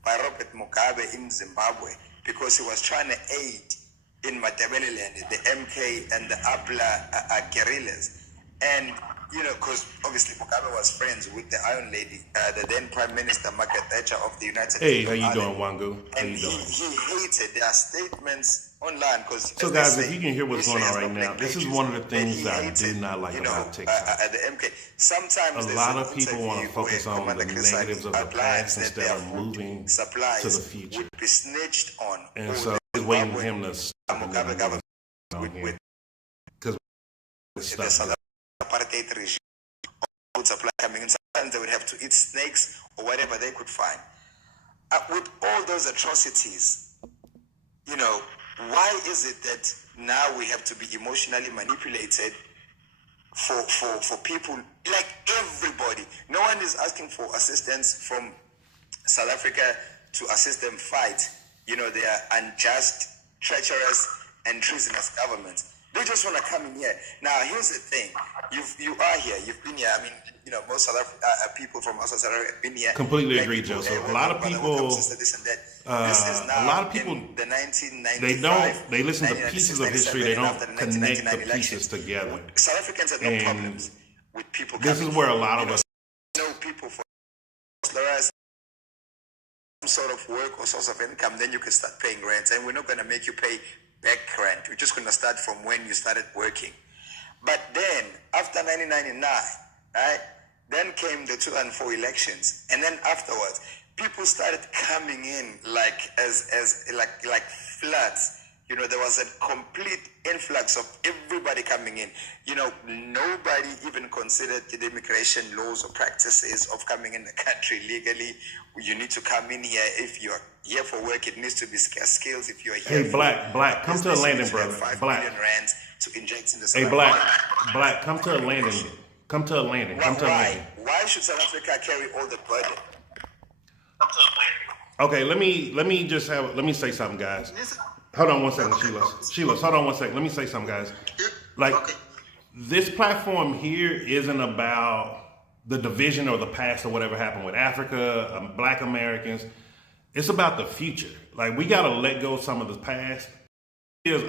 by Robert Mugabe in Zimbabwe because he was trying to aid in Matabeleland, the MK and the Abla guerrillas. And, you know, because obviously Mugabe was friends with the Iron Lady, the then Prime Minister Margaret Thatcher of the United Kingdom. Hey, how you doing, Wangu? How And you doing? he hated their statements online. Because So guys, if you can hear what's going on right now, this is one of the things that I do not like about TikTok. At the MK, sometimes A lot of people want to focus on the negatives of the past instead of moving to the future. Would be snitched on. And so I was waiting for him to stop Mugabe government with because the stuff. South apartheid regime, food supply coming in. Sometimes they would have to eat snakes or whatever they could find. With all those atrocities, you know, why is it that now we have to be emotionally manipulated for people like everybody? No one is asking for assistance from South Africa to assist them fight, you know, their unjust, treacherous, and treasonous governments. They just want to come in here. Now, here's the thing. You are here. You've been here. I mean, you know, most South people from outside South Africa have been here. Completely agree, Joe. So a lot of people, this and that. This is now a lot of people, in the 1995, they listen to pieces of history. They don't connect the pieces elections. together. South Africans have no And problems with people This coming is where a here. lot You of know, us. know people for some sort of work or source of income, then you can start paying rent. And we're not going to make you pay back rent. We're just going to start from when you started working. But then, after 1999, right, then came the 2004 elections. And then afterwards, people started coming in like floods. You know, there was a complete influx of everybody coming in. You know, nobody even considered the immigration laws or practices of coming in the country legally. You need to come in here. If you're here for work, it needs to be scarce skills. If you're here Hey, Black, come to a landing, brother. 5 Black. million rands to inject in the Hey, South Black, come to a landing. Come to a landing. Come to a landing. Why should South Africa carry all the burden? Okay, let me say something, guys. Hold on one second, Sheila, hold on one second. Let me say something, guys. Like, this platform here isn't about the division or the past or whatever happened with Africa, Black Americans. It's about the future. Like, we got to let go of some of the past. There's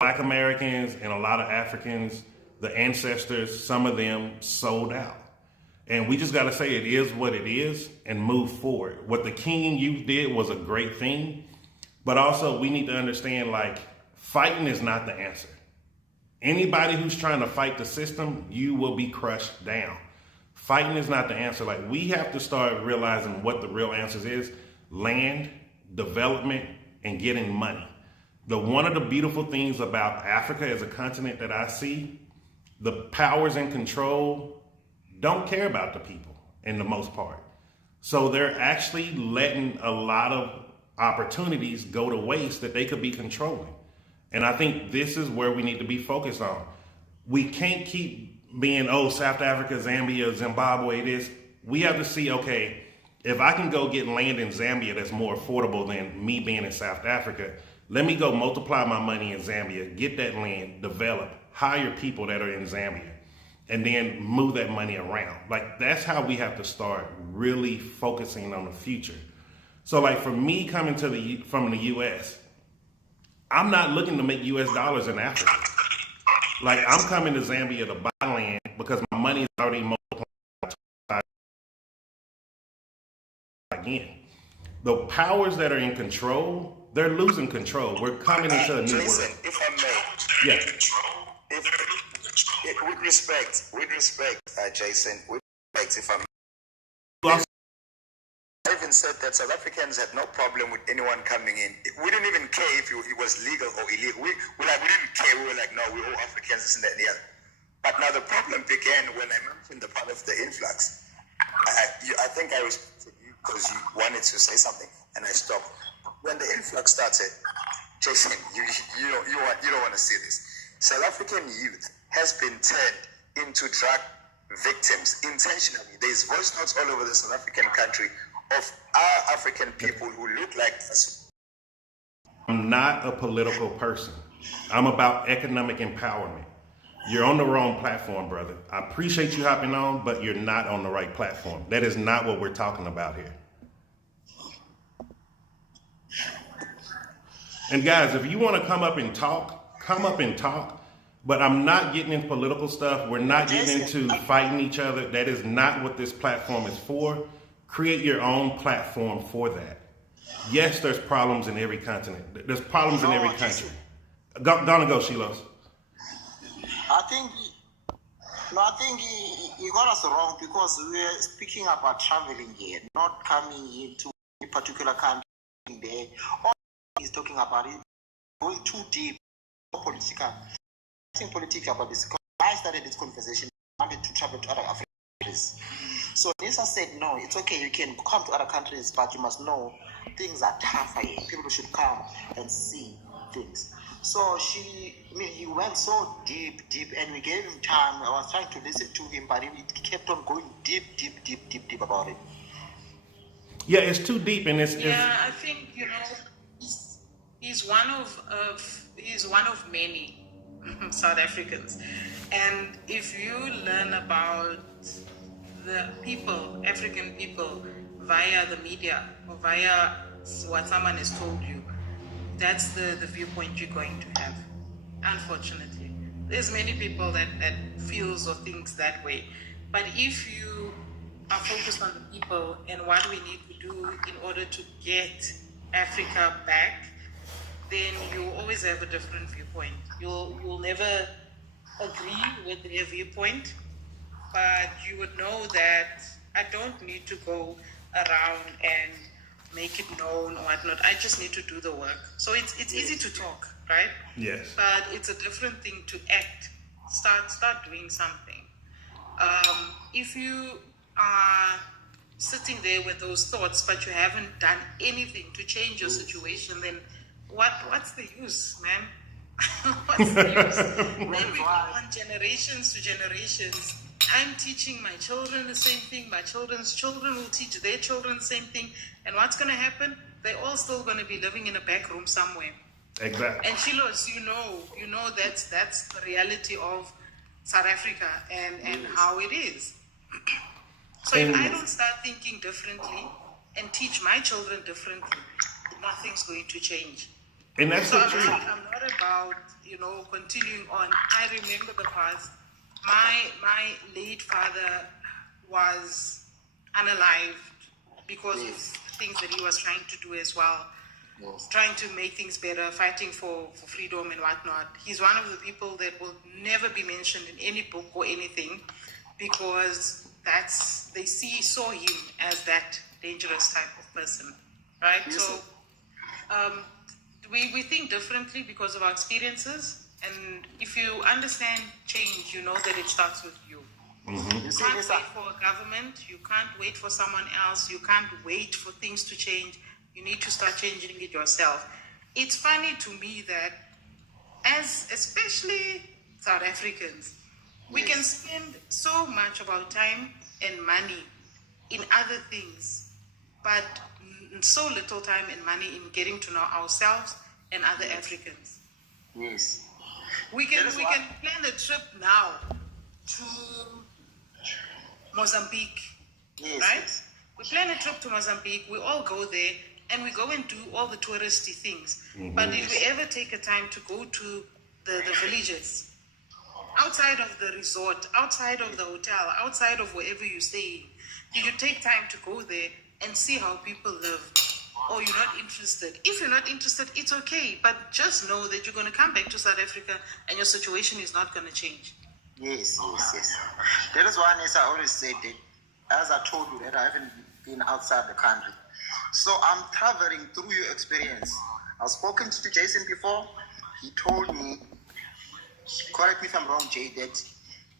Black Americans and a lot of Africans, the ancestors, some of them sold out. And we just got to say it is what it is and move forward. What the King youth did was a great thing. But also, we need to understand, like, fighting is not the answer. Anybody who's trying to fight the system, you will be crushed down. Fighting is not the answer. Like, we have to start realizing what the real answer is. Land, development, and getting money. One of the beautiful things about Africa as a continent that I see, the powers in control don't care about the people in the most part. So they're actually letting a lot of opportunities go to waste that they could be controlling. And I think this is where we need to be focused on. We can't keep being, South Africa, Zambia, Zimbabwe, this. We have to see, okay, if I can go get land in Zambia that's more affordable than me being in South Africa, let me go multiply my money in Zambia, get that land, develop, hire people that are in Zambia, and then move that money around. Like, that's how we have to start really focusing on the future. So, like, for me coming from the U.S., I'm not looking to make U.S. dollars in Africa. Like, I'm coming to Zambia to buy land because my money is already multiplied again. The powers that are in control, they're losing control. We're coming into a new world. Jason, if I may. Yeah. With respect, Jason, with respect, if I may. Also, I even even said that South Africans had no problem with anyone coming in. We didn't even care if it was legal or illegal. We didn't care. We were like, no, we're all Africans, this and that and the other. But now the problem began when I mentioned the part of the influx. I think I was because you wanted to say something, and I stopped. When the influx started, Jason, you don't want to see this. South African youth has been turned into drug victims intentionally. There's voice notes all over the South African country of our African people who look like us. I'm not a political person. I'm about economic empowerment. You're on the wrong platform, brother. I appreciate you hopping on, but you're not on the right platform. That is not what we're talking about here. And guys, if you want to come up and talk, come up and talk. But I'm not getting into political stuff. We're not getting into fighting each other. That is not what this platform is for. Create your own platform for that. Yes, there's problems in every continent. There's problems in every country. Gonna go, Shilos. I think he got us wrong because we're speaking about traveling here, not coming into a particular country there. All he's talking about is going too deep, political. Politics about this. I started this conversation. I wanted to travel to other African countries. So Nisa said, no, it's okay. You can come to other countries, but you must know things are tougher here. People should come and see things. So he went so deep, and we gave him time. I was trying to listen to him, but he kept on going deep about it. Yeah, it's too deep, and it's. I think he's one of many South Africans, and if you learn about the people, African people, via the media or via what someone has told you, that's the viewpoint you're going to have. Unfortunately, there's many people that feels or thinks that way, but if you are focused on the people and what we need to do in order to get Africa back, then you always have a different viewpoint. You'll never agree with their viewpoint, but you would know that I don't need to go around and make it known or whatnot. I just need to do the work. So it's easy to talk, right? Yes. But it's a different thing to act. Start doing something. If you are sitting there with those thoughts, but you haven't done anything to change your situation, then what's the use, man? What's the use? Then we go on generations to generations. I'm teaching my children the same thing. My children's children will teach their children the same thing. And what's going to happen? They're all still going to be living in a back room somewhere. Exactly. And Shilos, you know that's the reality of South Africa and how it is. So if I don't start thinking differently and teach my children differently, nothing's going to change. And that's so the truth. I'm not about, continuing on. I remember the past. My late father was unalived because of the things that he was trying to do as well. Yes. Trying to make things better, fighting for freedom and whatnot. He's one of the people that will never be mentioned in any book or anything because they saw him as that dangerous type of person, right? Yes. So we think differently because of our experiences, and if you understand change, you know that it starts with you. Mm-hmm. You can't wait for a government, you can't wait for someone else, you can't wait for things to change. You need to start changing it yourself. It's funny to me that especially South Africans, we can spend so much of our time and money in other things, but so little time and money in getting to know ourselves and other Africans. Yes. We can plan a trip now to Mozambique, right? Yes. We plan a trip to Mozambique, we all go there, and we go and do all the touristy things. Mm-hmm. But did we ever take a time to go to the villages? Outside of the resort, outside of the hotel, outside of wherever you stay, did you take time to go there and see how people live? Or you're not interested? If you're not interested, it's okay. But just know that you're going to come back to South Africa and your situation is not going to change. Yes. That is why I always said that, as I told you, that I haven't been outside the country. So I'm traveling through your experience. I've spoken to Jason before. He told me, correct me if I'm wrong, Jay, that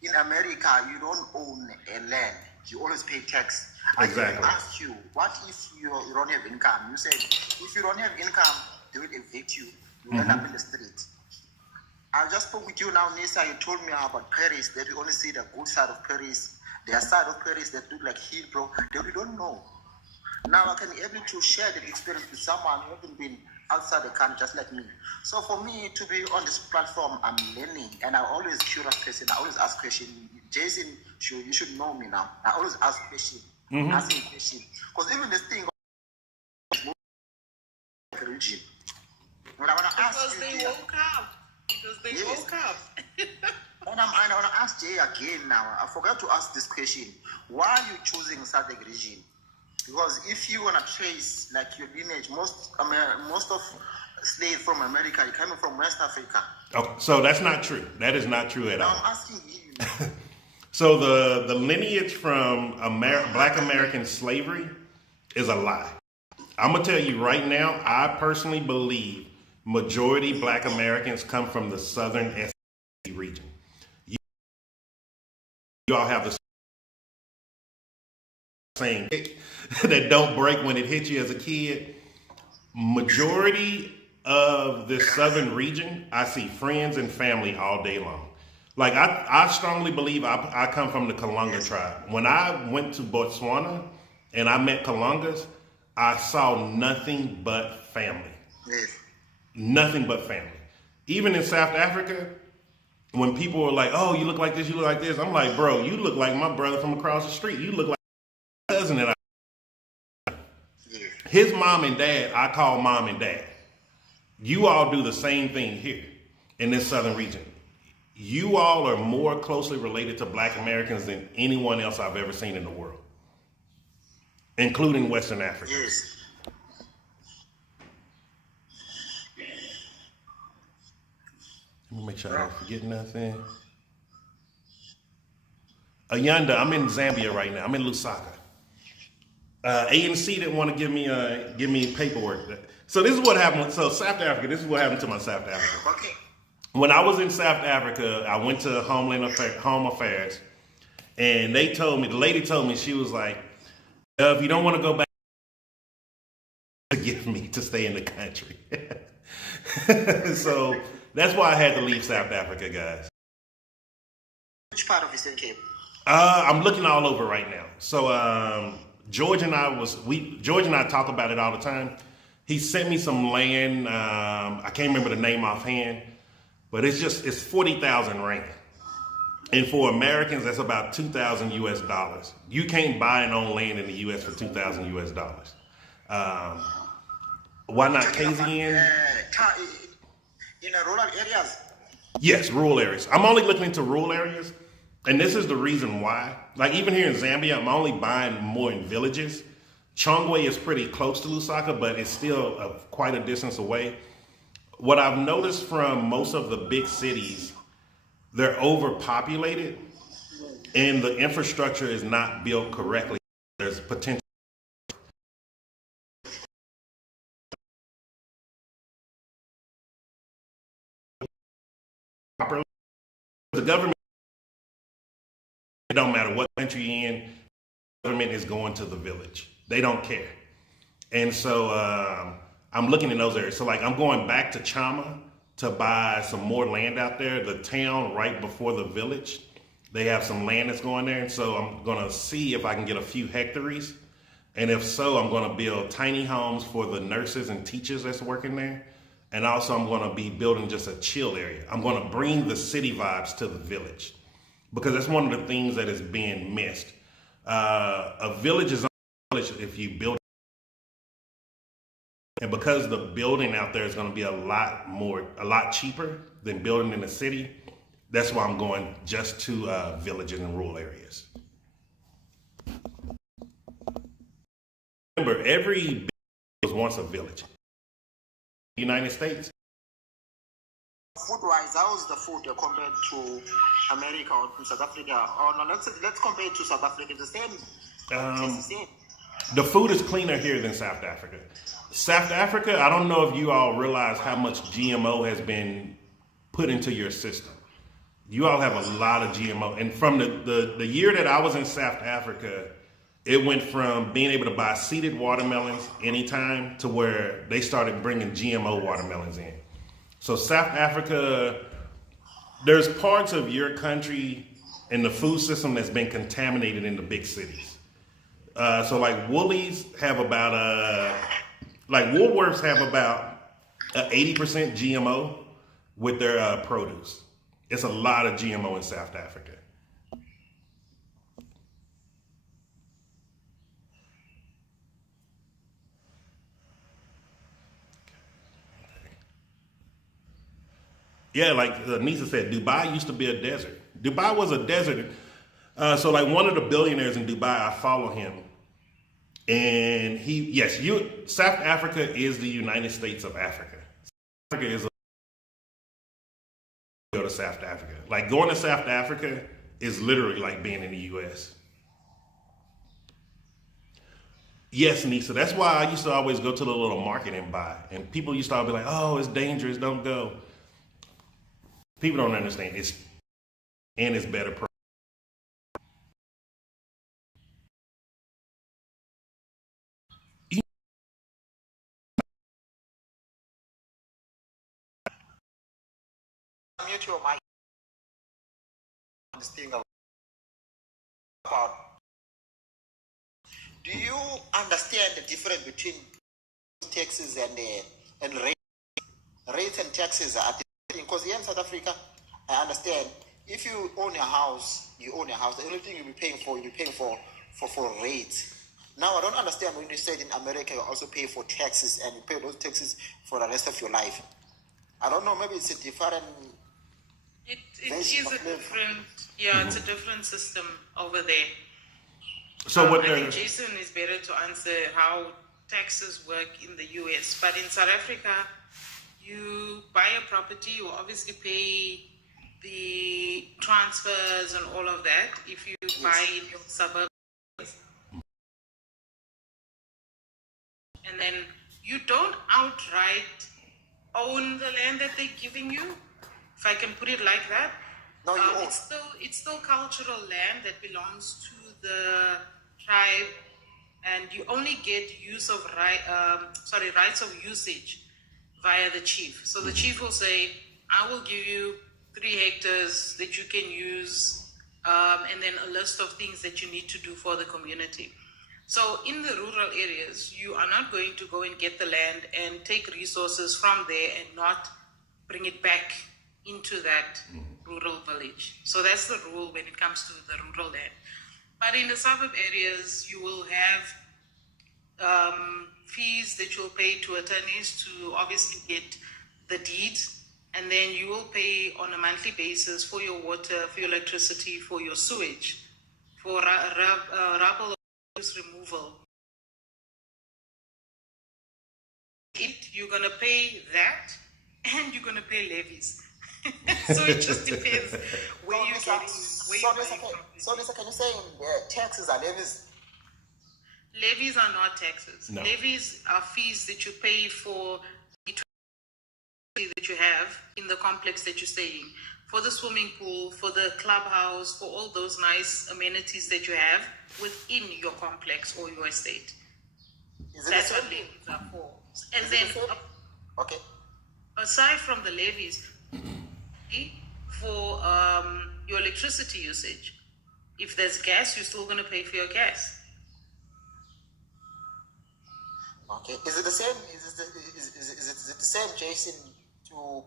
in America you don't own a land. You always pay tax. Exactly. I asked you, what if you don't have income? You said, if you don't have income, they will evict you. You end up in the street. I just spoke with you now, Nisa. You told me about Paris, that we only see the good side of Paris. Their side of Paris that look like hill, bro, that we don't know. Now I can be able to share the experience with someone who hasn't been outside the country just like me. So for me to be on this platform, I'm learning, and I'm always curious person. I always ask questions. Jason, you should know me now. I always ask questions, asking questions, because even this thing region. When I want to ask Because you, they woke up. Because they Yes. woke up. and I want to ask Jay again now. I forgot to ask this question. Why are you choosing Sadek region? Because if you want to trace like your lineage, most of slaves from America are coming from West Africa. Oh, so that's not true. That is not true at Now all. I'm asking you. So the lineage from Black American slavery is a lie. I'm gonna tell you right now. I personally believe majority Black Americans come from the southern SC region. You all have the same that don't break when it hits you as a kid. Majority of this southern region, I see friends and family all day long. Like I strongly believe I come from the Kalunga tribe. When I went to Botswana and I met Kalungas, I saw nothing but family. Yes. Nothing but family. Even in South Africa, when people were like, "Oh, you look like this, you look like this," I'm like, "Bro, you look like my brother from across the street. You look like my cousin that I." His mom and dad, I call mom and dad. You all do the same thing here in this southern region. You all are more closely related to Black Americans than anyone else I've ever seen in the world, including Western Africa. Yes. Let me make sure I don't forget nothing. Ayanda, I'm in Zambia right now. I'm in Lusaka. ANC didn't want to give me paperwork. So this is what happened. So South Africa, this is what happened to my South Africa. Okay. When I was in South Africa, I went to Home Affairs, and they told me, the lady told me, she was like, if you don't want to go back, give me to stay in the country. So that's why I had to leave South Africa, guys. Which part of Eastern Cape? I'm looking all over right now. So George and I talk about it all the time. He sent me some land. I can't remember the name offhand, but it's 40,000 rand. And for Americans, that's about $2,000 US. You can't buy and own land in the US for $2,000 US. Why not KZN? In rural areas. Yes, rural areas. I'm only looking into rural areas, and this is the reason why. Like even here in Zambia, I'm only buying more in villages. Chongwe is pretty close to Lusaka, but it's still quite a distance away. What I've noticed from most of the big cities, they're overpopulated, and the infrastructure is not built correctly. There's potential. The government, it don't matter what country you're in, the government is going to the village. They don't care. And so I'm looking in those areas. So like I'm going back to Chama to buy some more land out there. The town right before the village, they have some land that's going there. And so I'm going to see if I can get a few hectares. And if so, I'm going to build tiny homes for the nurses and teachers that's working there. And also I'm going to be building just a chill area. I'm going to bring the city vibes to the village because that's one of the things that is being missed. A village is a village if you build. And because the building out there is going to be a lot cheaper than building in the city, that's why I'm going just to villages and rural areas. Remember, every village was once a village. United States. Food-wise, how's the food compared to America or to South Africa? Or no, let's compare it to South Africa. It's the same. It's the same. The food is cleaner here than South Africa. South Africa, I don't know if you all realize how much GMO has been put into your system. You all have a lot of GMO. And from the year that I was in South Africa, it went from being able to buy seeded watermelons anytime to where they started bringing GMO watermelons in. So South Africa, there's parts of your country and the food system that's been contaminated in the big cities. So like Woolies have about like Woolworths have about 80% GMO with their produce. It's a lot of GMO in South Africa. Yeah, like Nisa said, Dubai used to be a desert. Dubai was a desert. So like one of the billionaires in Dubai, I follow him. And South Africa is the United States of Africa. South Africa is go to South Africa. Like going to South Africa is literally like being in the US. Yes, Nisa. That's why I used to always go to the little market and buy. And people used to always be like, oh, it's dangerous, don't go. People don't understand. It's better. Mute your mic. This thing about. Do you understand the difference between taxes and rates? Rates and taxes are different because here in South Africa, I understand if you own a house, you own a house. The only thing you'll be paying for rates. Now I don't understand when you said in America you also pay for taxes and you pay those taxes for the rest of your life. I don't know. Maybe it's a different. It is a different, it's a different system over there. So I think Jason is better to answer how taxes work in the US. But in South Africa, you buy a property, you obviously pay the transfers and all of that if you buy in your suburbs. And then you don't outright own the land that they're giving you, if I can put it like that. No, you own. It's still cultural land that belongs to the tribe, and you only get rights of usage via the chief. So the chief will say, I will give you 3 hectares that you can use, and then a list of things that you need to do for the community. So in the rural areas, you are not going to go and get the land and take resources from there and not bring it back into that rural village. So that's the rule when it comes to the rural land. But in the suburb areas, you will have fees that you'll pay to attorneys to obviously get the deeds, and then you will pay on a monthly basis for your water, for your electricity, for your sewage, for rubble removal. You're going to pay that, and you're going to pay levies. So it just depends where you're getting. So, Lisa, can you say taxes are levies? Levies are not taxes. No. Levies are fees that you pay for the that you have in the complex that you're staying, for the swimming pool, for the clubhouse, for all those nice amenities that you have within your complex or your estate. That's what levies are for. And then, okay. Aside from the levies, for your electricity usage, if there's gas, you're still going to pay for your gas. Okay. Is it the same? Is it the same, Jason,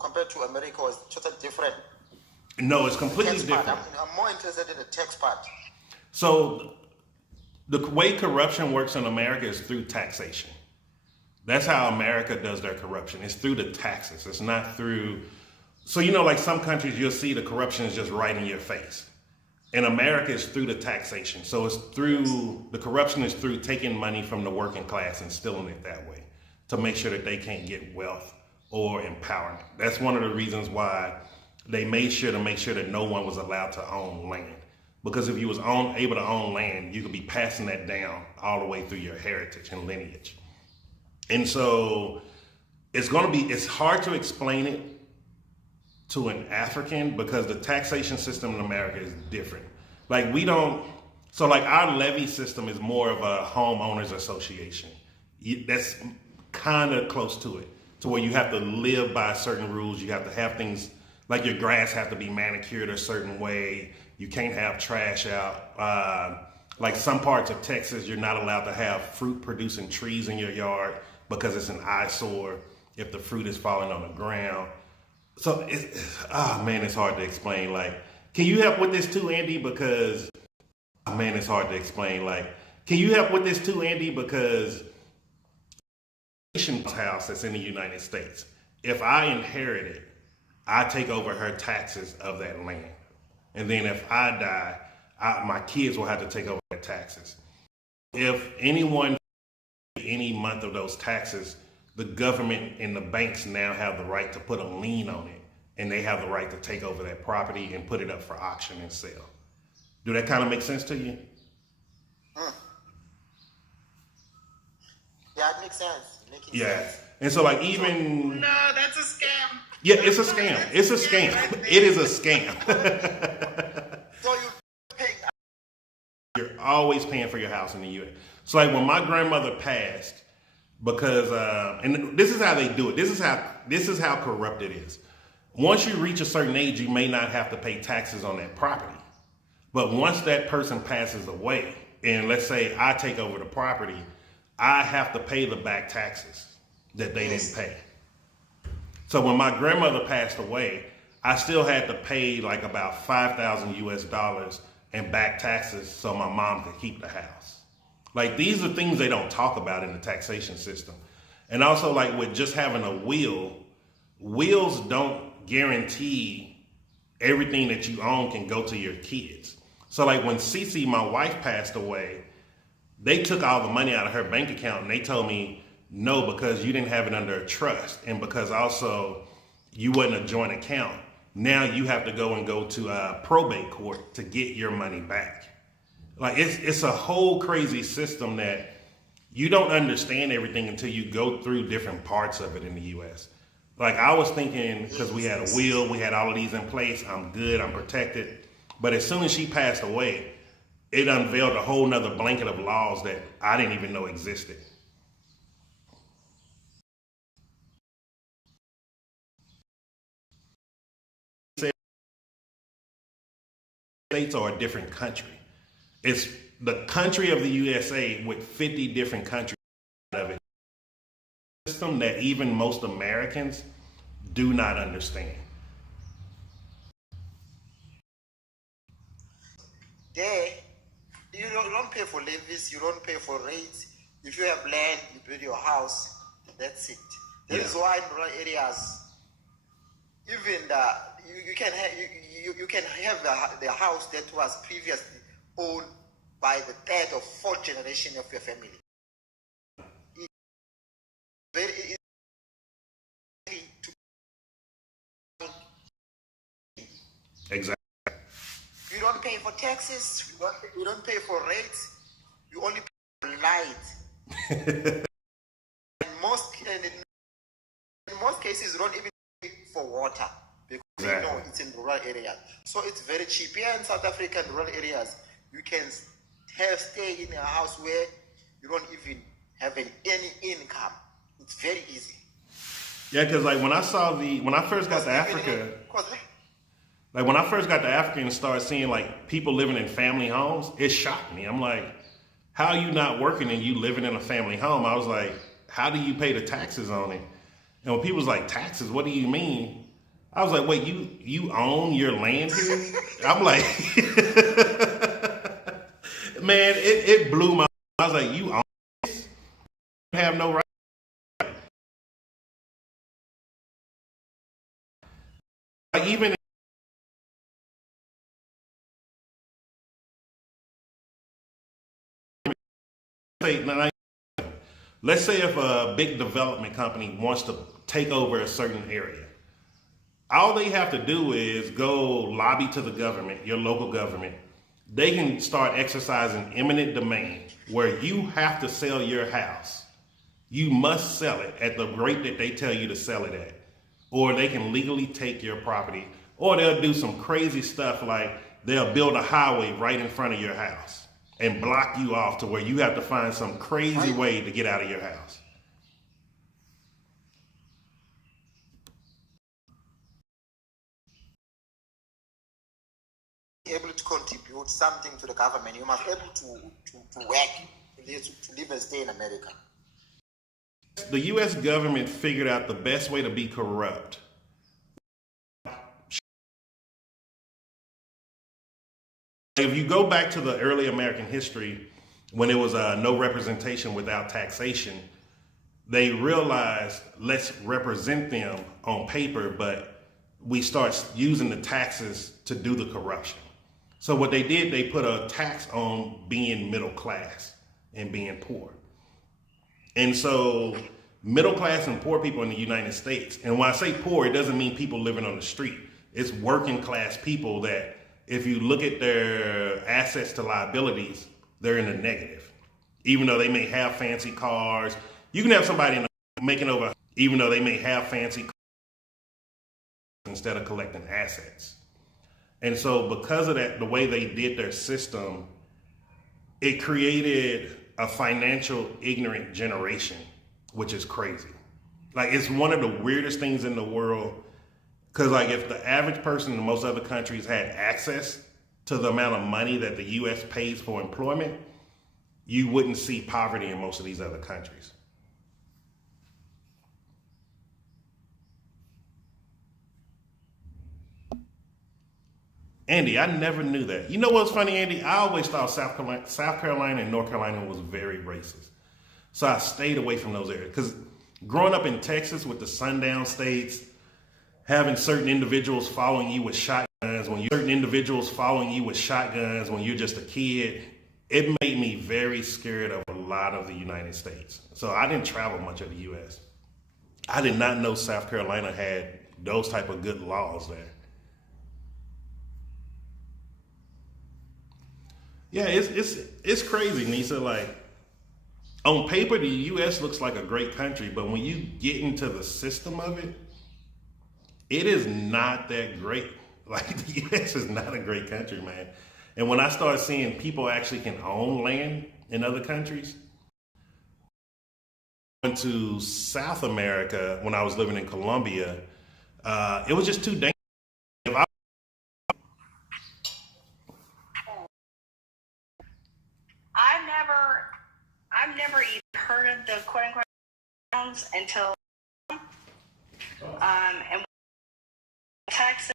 compared to America, or is it totally different? No, it's completely different. I'm more interested in the tax part. So the way corruption works in America is through taxation. That's how America does their corruption. It's through the taxes. It's not through. So, like some countries, you'll see the corruption is just right in your face. In America, it's through the taxation. So the corruption is through taking money from the working class and stealing it that way to make sure that they can't get wealth or empowerment. That's one of the reasons why they made sure that no one was allowed to own land. Because if you was able to own land, you could be passing that down all the way through your heritage and lineage. And so it's hard to explain it to an African because the taxation system in America is different. Like our levy system is more of a homeowners association. That's kind of close to it, to where you have to live by certain rules. You have to have things like your grass have to be manicured a certain way. You can't have trash out. Like some parts of Texas, you're not allowed to have fruit producing trees in your yard because it's an eyesore if the fruit is falling on the ground. So it's hard to explain. Like, can you help with this too, Andy? Because it's hard to explain. Like, can you help with this too, Andy? Because house that's in the United States, if I inherit it, I take over her taxes of that land. And then if I die, my kids will have to take over their taxes. If anyone, any month of those taxes, the government and the banks now have the right to put a lien on it, and they have the right to take over that property and put it up for auction and sell. Do that kind of make sense to you? Yeah, it makes sense. Sense. And so like even... No, that's a scam. Yeah, it's a scam. It's a scam. It is a scam. So you're always paying for your house in the U.S. So like when my grandmother passed, because and this is how they do it. This is how corrupt it is. Once you reach a certain age, you may not have to pay taxes on that property. But once that person passes away, and let's say I take over the property, I have to pay the back taxes that they didn't pay. So when my grandmother passed away, I still had to pay like about $5,000 US in back taxes so my mom could keep the house. Like these are things they don't talk about in the taxation system. And also like with just having a will, wills don't guarantee everything that you own can go to your kids. So like when Cece, my wife, passed away, they took all the money out of her bank account and they told me, no, because you didn't have it under a trust. And because also you wasn't a joint account. Now you have to go to probate court to get your money back. Like it's a whole crazy system that you don't understand everything until you go through different parts of it in the US. Like I was thinking, because we had a will, we had all of these in place, I'm good, I'm protected. But as soon as she passed away, it unveiled a whole nother blanket of laws that I didn't even know existed. States are a different country. It's the country of the USA with 50 different countries of it. System that even most Americans do not understand. There, you don't pay for levies, you don't pay for rates. If you have land, you build your house, that's it. That is why in rural areas, even you can have the house that was previously owned by the third or fourth generation of your family. Very easy to Exactly. You don't pay for taxes, you don't pay for rates, you only pay for light. In most cases, you don't even pay for water because you know it's in rural areas. So it's very cheap. Here in South Africa, in rural areas, you can stay in a house where you don't even have any income. It's very easy. Yeah, because like when I first got to Africa, and started seeing like people living in family homes, it shocked me. I'm like, how are you not working and you living in a family home? I was like, how do you pay the taxes on it? And when people was like, taxes, what do you mean? I was like, wait, you own your land here? I'm like, man, it blew my. I was like, you own this? You have no right. Like even let's say if a big development company wants to take over a certain area, all they have to do is go lobby to the government, your local government, they can start exercising eminent domain where you have to sell your house. You must sell it at the rate that they tell you to sell it at. Or they can legally take your property. Or they'll do some crazy stuff like they'll build a highway right in front of your house and block you off to where you have to find some crazy way to get out of your house. Able to contribute something to the government, you must be able to work to live and stay in America. The U.S. government figured out the best way to be corrupt. If you go back to the early American history, when it was no representation without taxation, they realized, let's represent them on paper, but we start using the taxes to do the corruption. So what they did, they put a tax on being middle class and being poor. And so middle class and poor people in the United States, and when I say poor, it doesn't mean people living on the street. It's working class people that, if you look at their assets to liabilities, they're in the negative. Even though they may have fancy cars, you can have somebody making over, even though they may have fancy cars, instead of collecting assets. And so because of that, the way they did their system, it created a financial ignorant generation, which is crazy. Like, it's one of the weirdest things in the world. Because like, if the average person in most other countries had access to the amount of money that the U.S. pays for employment, you wouldn't see poverty in most of these other countries. Andy, I never knew that. You know what's funny, Andy? I always thought South Carolina and North Carolina was very racist. So I stayed away from those areas. Because growing up in Texas with the sundown states, having certain individuals following you with shotguns when you're just a kid, it made me very scared of a lot of the United States. So I didn't travel much of the U.S. I did not know South Carolina had those type of good laws there. Yeah, it's crazy, Nisa. Like, on paper, the U.S. looks like a great country, but when you get into the system of it, it is not that great. Like, the U.S. is not a great country, man. And when I start seeing people actually can own land in other countries, I went to South America when I was living in Colombia, it was just too dangerous. I've never even heard of the quote unquote sounds until and Texas.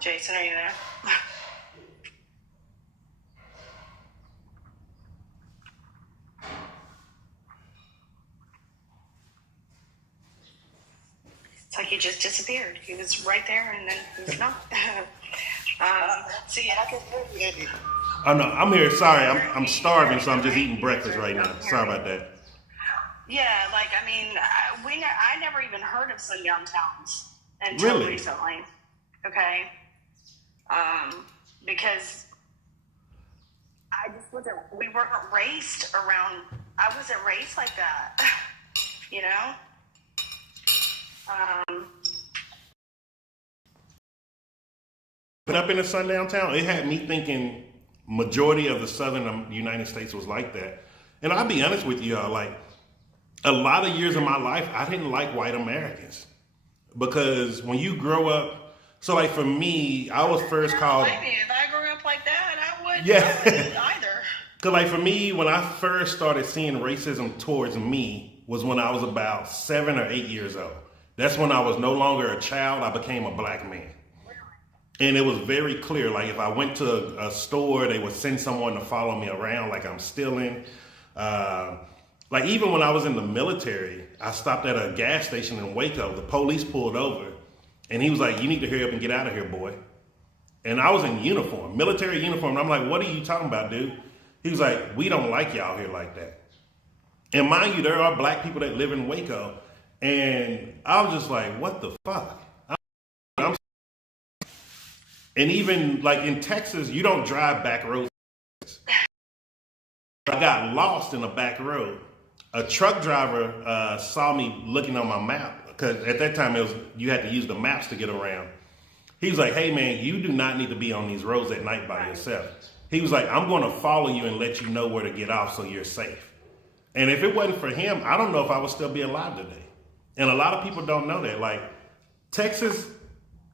Jason, are you there? It's like he just disappeared. He was right there and then he's not. So yeah. Oh no, I'm here. Sorry, I'm starving, so I'm just eating breakfast right now. Sorry about that. Yeah, like, I mean, I never even heard of sundown towns until recently. Okay. Because we weren't raised around, I wasn't raised like that, you know? But up in a sundown town, it had me thinking majority of the southern United States was like that. And I'll be honest with you, like, a lot of years of my life, I didn't like white Americans. Because when you grow up, so like for me, I was first called... If I grew up like that, I wouldn't either. Because like for me, when I first started seeing racism towards me was when I was about 7 or 8 years old. That's when I was no longer a child, I became a black man. And it was very clear, like if I went to a store, they would send someone to follow me around like I'm stealing. Like even when I was in the military, I stopped at a gas station in Waco. The police pulled over and he was like, "You need to hurry up and get out of here, boy." And I was in uniform, military uniform. And I'm like, "What are you talking about, dude?" He was like, "We don't like y'all here like that." And mind you, there are black people that live in Waco. And I was just like, what the fuck? And even like in Texas, you don't drive back roads. I got lost in a back road. A truck driver saw me looking on my map, because at that time you had to use the maps to get around. He was like, hey man, you do not need to be on these roads at night by yourself. He was like, I'm going to follow you and let you know where to get off so you're safe. And if it wasn't for him, I don't know if I would still be alive today. And a lot of people don't know that. Like, Texas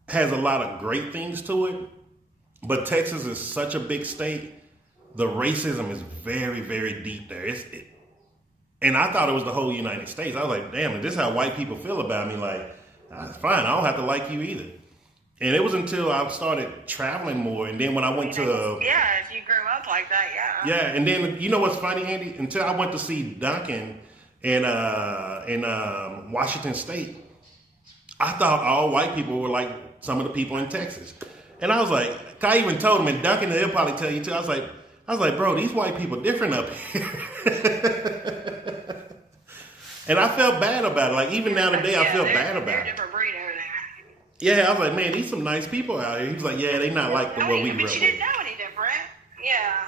has a lot of great things to it, but Texas is such a big state. The racism is very, very deep there. And I thought it was the whole United States. I was like, damn, if this is how white people feel about me, like, fine, I don't have to like you either. And it was until I started traveling more, and then when I went to... Yeah, if you grew up like that, yeah. Yeah, and then, you know what's funny, Andy? Until I went to see Duncan in Washington State, I thought all white people were like some of the people in Texas. And I was like, I even told him, and Duncan, they'll probably tell you too, I was like, bro, these white people different up here. And I felt bad about it. Like, even now today, I feel bad about they're it. different breed over there. Yeah, I was like, man, these some nice people out here. He was like, yeah, they not like the way we grew up But you with. didn't know any different. Yeah.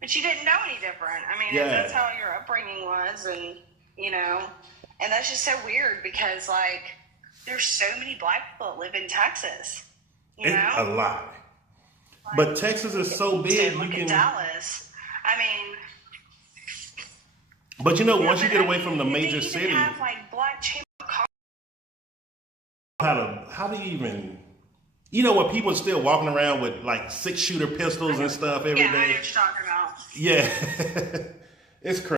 But you didn't know any different. I mean, Yeah. that's how your upbringing was, and, you know, and that's just so weird because, like, there's so many black people that live in Texas. You know? It's a lot. But Texas is so big, Look at Dallas. I mean... But you know, once you get away from the major city... They have, like, black chamber how do you even... You know what, people are still walking around with like 6-shooter pistols and stuff every day. I know what you're talking about. Yeah. It's crazy.